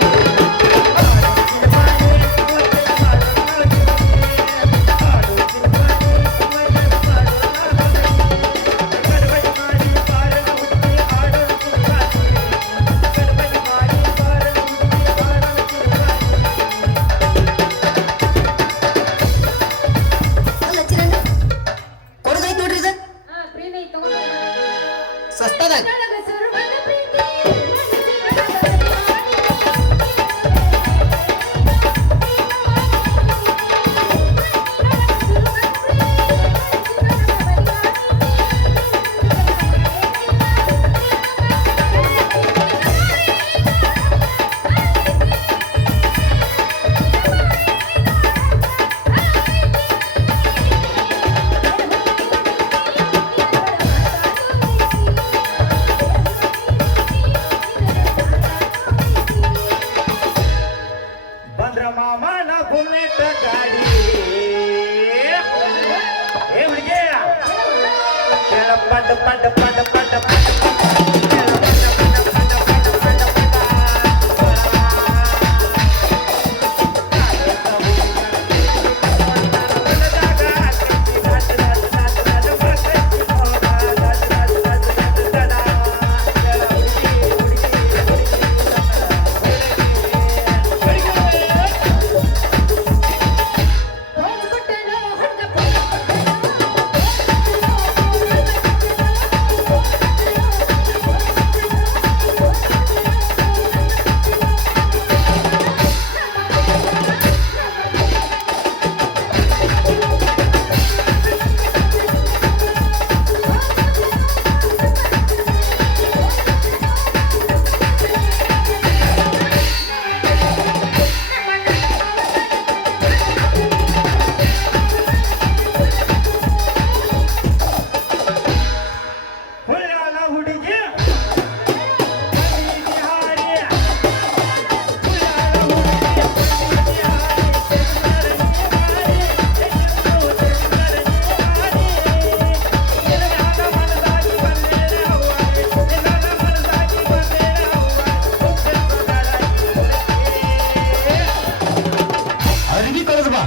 ಕಳೆದು ಬಾ.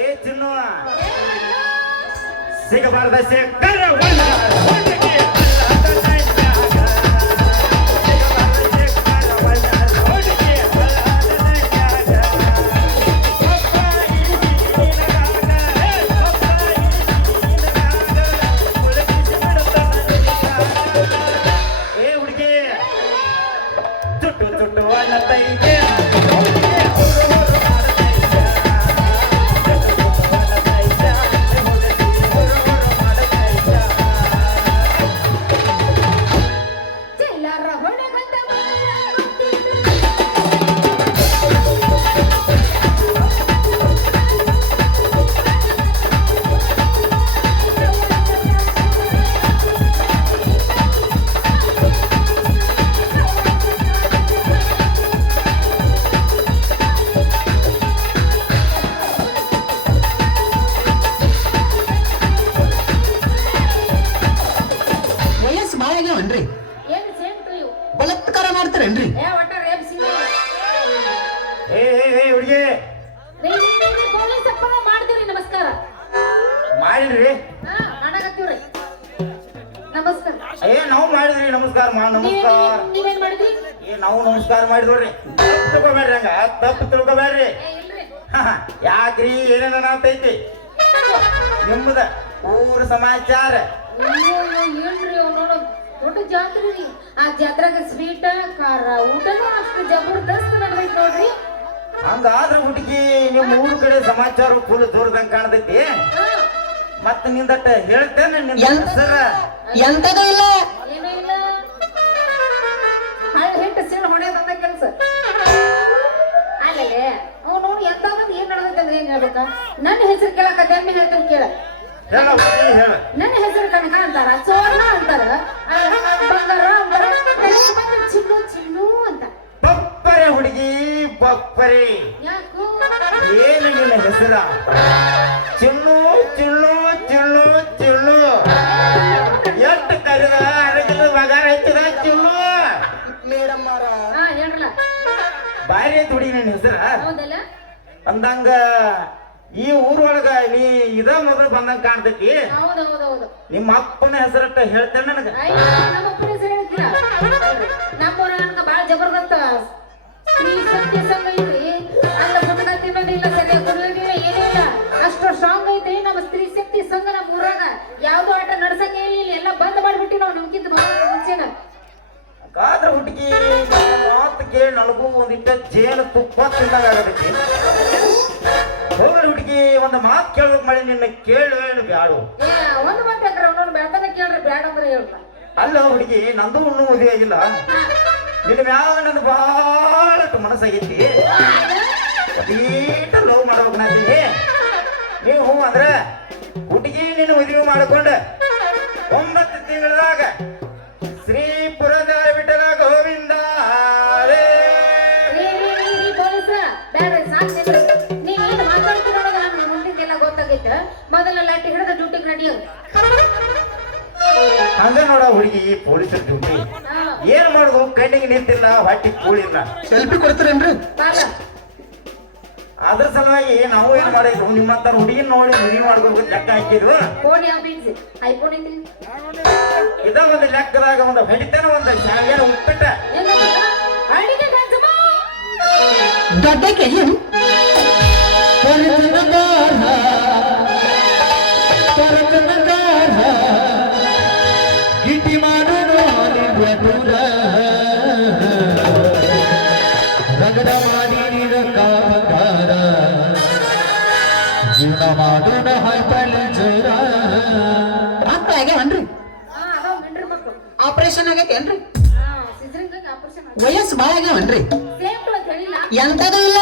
ಏ ಚಿನ್ನು ಸಿಗಬಾರ್ದ ಶೇಖರ ಒಳ್ಳ ಒಟ್ಟಿಗೆ ಅಲ್ಲದ ನೈಜಾಗ. ಸಿಗಬಾರ್ದ ಶೇಖರ ಒಳ್ಳ ಒಟ್ಟಿಗೆ ಅಲ್ಲದ ನೈಜಾಗ. ಸಪ್ಪ ಇಳಿಸಿ ನಿನಗಾಗ, ಸಪ್ಪ ಇಳಿಸಿ ನಿನಗಾಗ, ಮುಳುಗಿಸಿ ಬಿಡುತ್ತಾನ ನಿನಗಾಗ. ಏ ಹುಡುಗಿ ಚುಟ್ಟು ಚುಟ್ಟು ಅನ್ನತೈತೆ ಚಿಲ್ಲರ ಹೊಡೆಗಂತ ವಯಸ್ಸು ಭಾಳ ಆಗ್ಯಾವನ್ರಿ? ಏನು ಸೇಮ್ ಟು ಯು. ಬಲಾತ್ಕಾರ ಮಾಡ್ತಾರೇನ್ರಿ? ಏ ಒಟ್ಟ ರೇಪ್ ಸೀನ್. ಏ ಹುಡುಗಿ ನೀ ಪೊಲೀಸ್ ಅಪ್ಪ ಮಾಡ್ತೀವ್ರಿ ನಮಸ್ಕಾರ. ಮಾಡಿದ್ರಿ ಹಾ ಮಾಡಕತ್ತೀವ್ರಿ ನಮಸ್ಕಾರ. ಏ ನಾವು ಮಾಡಿದ್ರಿ ನಮಸ್ಕಾರ ನಮಸ್ಕಾರ. ನೀವೇನ್ ಮಾಡಿದ್ರಿ? ಏ ನಾವು ನಮಸ್ಕಾರ ಮಾಡಿದ್ರಿ. ತಪ್ಪು ತಿಳ್ಕೊಬೇಡ್ರಿ, ಹಂಗ ತಪ್ಪು ತಿಳ್ಕೊಬೇಡ್ರಿ. ಏ ಇಲ್ರಿ. ಯಾಕ್ರಿ ಏನೇನ ನಾತೈತಿ ನಿಮ್ಮದ ಊರ ಸಮಾಚಾರ. ಅಯ್ಯೋ ಏನ್ರಿ ಅವನೋನು ದೊಡ್ಡ ಜಾತ್ರೆ ರೀ. ಆ ಜಾತ್ರೆಗೆ ಸ್ವೀಟ ಖಾರ ಊಟನೂ ಅಷ್ಟು ಜಬರ್ದಸ್ತ್ ನಡ್ದೈತಿ ನೋಡ್ರಿ. ಹಂಗಾದ್ರ ಹುಡುಗಿ ನಿಮ್ಮ ಊರ ಕಡೆ ಸಮಾಚಾರ ಫುಲ್ ಜೋರ್ದಂಗ ಕಾಣತೈತಿ. ಮತ್ತ ನಿಂದಟ್ಟ ಹೇಳ್ತೇನೆ ನಿನ್ನ ಹೆಸರ. ಎಂತದೂ ಇಲ್ಲ. ಏನೂ ಇಲ್ಲ. ಹಳ್ಳಿ ಹಿಟ್ಟು ಸಿಲ್ ಹೊಡೆಯೋದಂತ ಕೆಲಸ. ಆಮೇಲೆ ಅವನು ಎಂತ ಮಂದಿ ಏನ್ ನಡೆದೈತೆ ಅಂದ್ರೆ ಏನ್ ಹೇಳ್ಬೇಕ? ನನ್ನ ಹೆಸರು ಕೇಳಕ ದಮ್ಮಿ ಹೇಳ್ತಾನೆ ಕೇಳ. ಹೇಳ ಹುಡುಗಿ ಹೇಳ. ನನ್ನ ಹೆಸರು ಕನಕ ಅಂತಾರ, ಸುವರ್ಣ ಅಂತಾರ, ಬಂಗಾರ ಅಂತಾರ, ತಲೆಗೆ ಮಾತ್ರ ಚಿನ್ನು ಚಿನ್ನು ಅಂತ. ಬಪ್ಪರೆ ಹುಡುಗಿ ಬಪ್ಪರೆ. ಯಾಕೋ ಏನು ನಿನ್ನ ಹೆಸರ? ಚಿನ್ನು ಚಿನ್ನು ಚಿನ್ನು ಚಿನ್ನು. ಎಷ್ಟು ಕರೆದ ಅರಗಿದ ಬಗಾರ ಹಚ್ಚಿದ ಚಿನ್ನು. ಹಾ ಹೇಳ್ರಲ್ಲ. ಬಾರಿ ಐತಿ ಹುಡುಗಿ ನಿನ್ನ ಹೆಸರ. ಹೌದಲ್ಲ? ಅಂದಂಗ ಈ ಊರೊಳಗ ನೀ ಇದ ಮೊದಲು ಬಂದಂಗ ಕಾಣ್ತೈತಿ. ಹೌದೌದೌದು. ನಿಮ್ಮ ಅಪ್ಪನ ಹೆಸರಟ್ಟ ಹೇಳ್ತೇನೆ ನನಗ. ಅಯ್ಯೋ ನಮ್ಮ ಅಪ್ಪನ ಹೆಸರು ಹೇಳ್ತೀರಾ? ನಮ್ಮೂರ ನನಗ ಬಾಳ ಜಬರ್ದಸ್ತ ಸ್ತ್ರೀ ಶಕ್ತಿ ಸಂಘ ಐತಿ. ಅಲ್ಲ ಗುಟ್ಕ ತಿನ್ನೋದಿಲ್ಲ, ಸರಿಯಾಗಿ ಕುಡಿಯೋದಿಲ್ಲ, ಏನಿಲ್ಲ. ಅಷ್ಟು ಸ್ಟ್ರಾಂಗ್ ಐತಿ ನಮ್ಮ ಸ್ತ್ರೀ ಶಕ್ತಿ ಸಂಘ ನಮ್ಮ ಊರಾಗ. ಯಾವ್ದು ಆಟ ನಡ್ಸಂಗೆ ಇಲ್ಲ, ಎಲ್ಲ ಬಂದ್ ಮಾಡ್ಬಿಟ್ಟಿ ನಾವು ನಮ್ಗಿಂತ ಮುಂಚೆನ. ಕಾದ್ರ ಹುಡುಗಿ ಮಾತು ಕೇಳಿ ನನಗೂ ಒಂದಿಟ್ಟ ಜೇನು ತುಪ್ಪ ತಿಂದಾಗ ಆಗತೈತಿ. ಹೋಗಲಿ ಹುಡುಗಿ ಒಂದು ಮಾತು ಕೇಳ್ಬೇಕು ಮಾಡಿ ನಿನ್ನ ಕೇಳು ಬ್ಯಾಡು. ಏ ಒಂದು ಮಾತು ಯಾಕ್ರ ಅವನವ್ನು ಬೆಳ್ತಾನೆ ಕೇಳ್ರಿ, ಬ್ಯಾಡ ಅಂದ್ರೆ ಹೇಳ್ತಾ. ಅಲ್ಲ ಹುಡುಗಿ ನಂದು ಇನ್ನೂ ಮದುವೆ ಆಗಿಲ್ಲ. ನಿನ್ನ ಮ್ಯಾಗ ನನ್ನ ಬಹಳ ಮನಸ್ಸಾಗೈತಿ. ಅತೀಟ ಲವ್ ಮಾಡ್ಬೇಕು ನಾತೀನಿ. ನೀವು ಹ್ಞೂ ಅಂದ್ರೆ ಹುಡುಗಿ ನಿನ್ನ ಮದುವೆ ಮಾಡಿಕೊಂಡ 9 ತಿಂಗಳದಾಗ ಶ್ರೀಪುರದ ವಿಠಲ ಗೋವಿಂದ ಪೊಲೀಸ ಬ್ಯಾಡ್ರಿ ಸಾಕು. ನೀವೇನು ಮಾತಾಡ್ತಿರೋದು ನಮ್ಗೆ ಮುಂದಿದ್ದೆಲ್ಲ ಗೊತ್ತಾಗೈತೆ. ಮೊದಲ ಲಾಟಿ ಹಿಡಿದ ಡ್ಯೂಟಿಗೆ ನಡೆಯೋದು. ಹಂಗ ನೋಡ ಹುಡುಗಿ ಪೊಲೀಸರ ಡ್ಯೂಟಿ ಏನ್ ಮಾಡುದು? ಕಣ್ಣಿಗೆ ನಿಂತಿಲ್ಲ, ಹೊಟ್ಟಿ ಕೂಳಿಲ್ಲ. ಸೆಲ್ಫಿ ಕೊಡ್ತೀರೇನ್ರಿ? ಬಾಲ ಅದ್ರ ಸಲುವಾಗಿ ನಾವು ಏನ್ ಮಾಡಿದ್ವು, ನಿಮ್ಮಂತ ಹುಡುಗಿನ ನೋಡಿ ಮದುವೆ ಮಾಡ್ಕೊಂಡು ಲೆಕ್ಕ ಹಾಕಿದ್ವು. ಫೋನ್ ಯಾವ ಬೀನ್ಸಿ ಐಫೋನ್ ಐತಿ. ಇದ ಒಂದು ಲೆಕ್ಕದಾಗ ಒಂದು ಹೊಡಿತಾನ ಒಂದು ಶಾವಿಗೆ ಉಪ್ಪಿಟ್ಟ. ಅಡಿಗೆ ಕಾಂಚಮ್ಮ ಗಡ್ಡಕ್ಕೆ ಏನು? ಗಿಟಿ ಮಾಡೋದು ರಗಡ ಮಾಡಿ ಕಾಕಾರ ಜೀವನ ಮಾಡೋಣ ಹೈಪಲ್ ಜೋರ. ಮಕ್ಕಳ ಆಗ್ಯಾವನ್ರಿ? ಅದಾವ ಮಿಂಡ್ರಿ ಮಕ್ಕಳು. ಆಪರೇಷನ್ ಆಗೈತೇನ್ರಿ? ಸಿಜರಿಂಗ್ ಆಪರೇಷನ್ ವಯಸ್ಸು ಭಾಳ ಆಗ್ಯಾವನ್ರಿ? ಸೇಮ್ ಟು ಅಂತ ಹೇಳಿಲ್ಲ. ಎಂತದೂ ಇಲ್ಲ.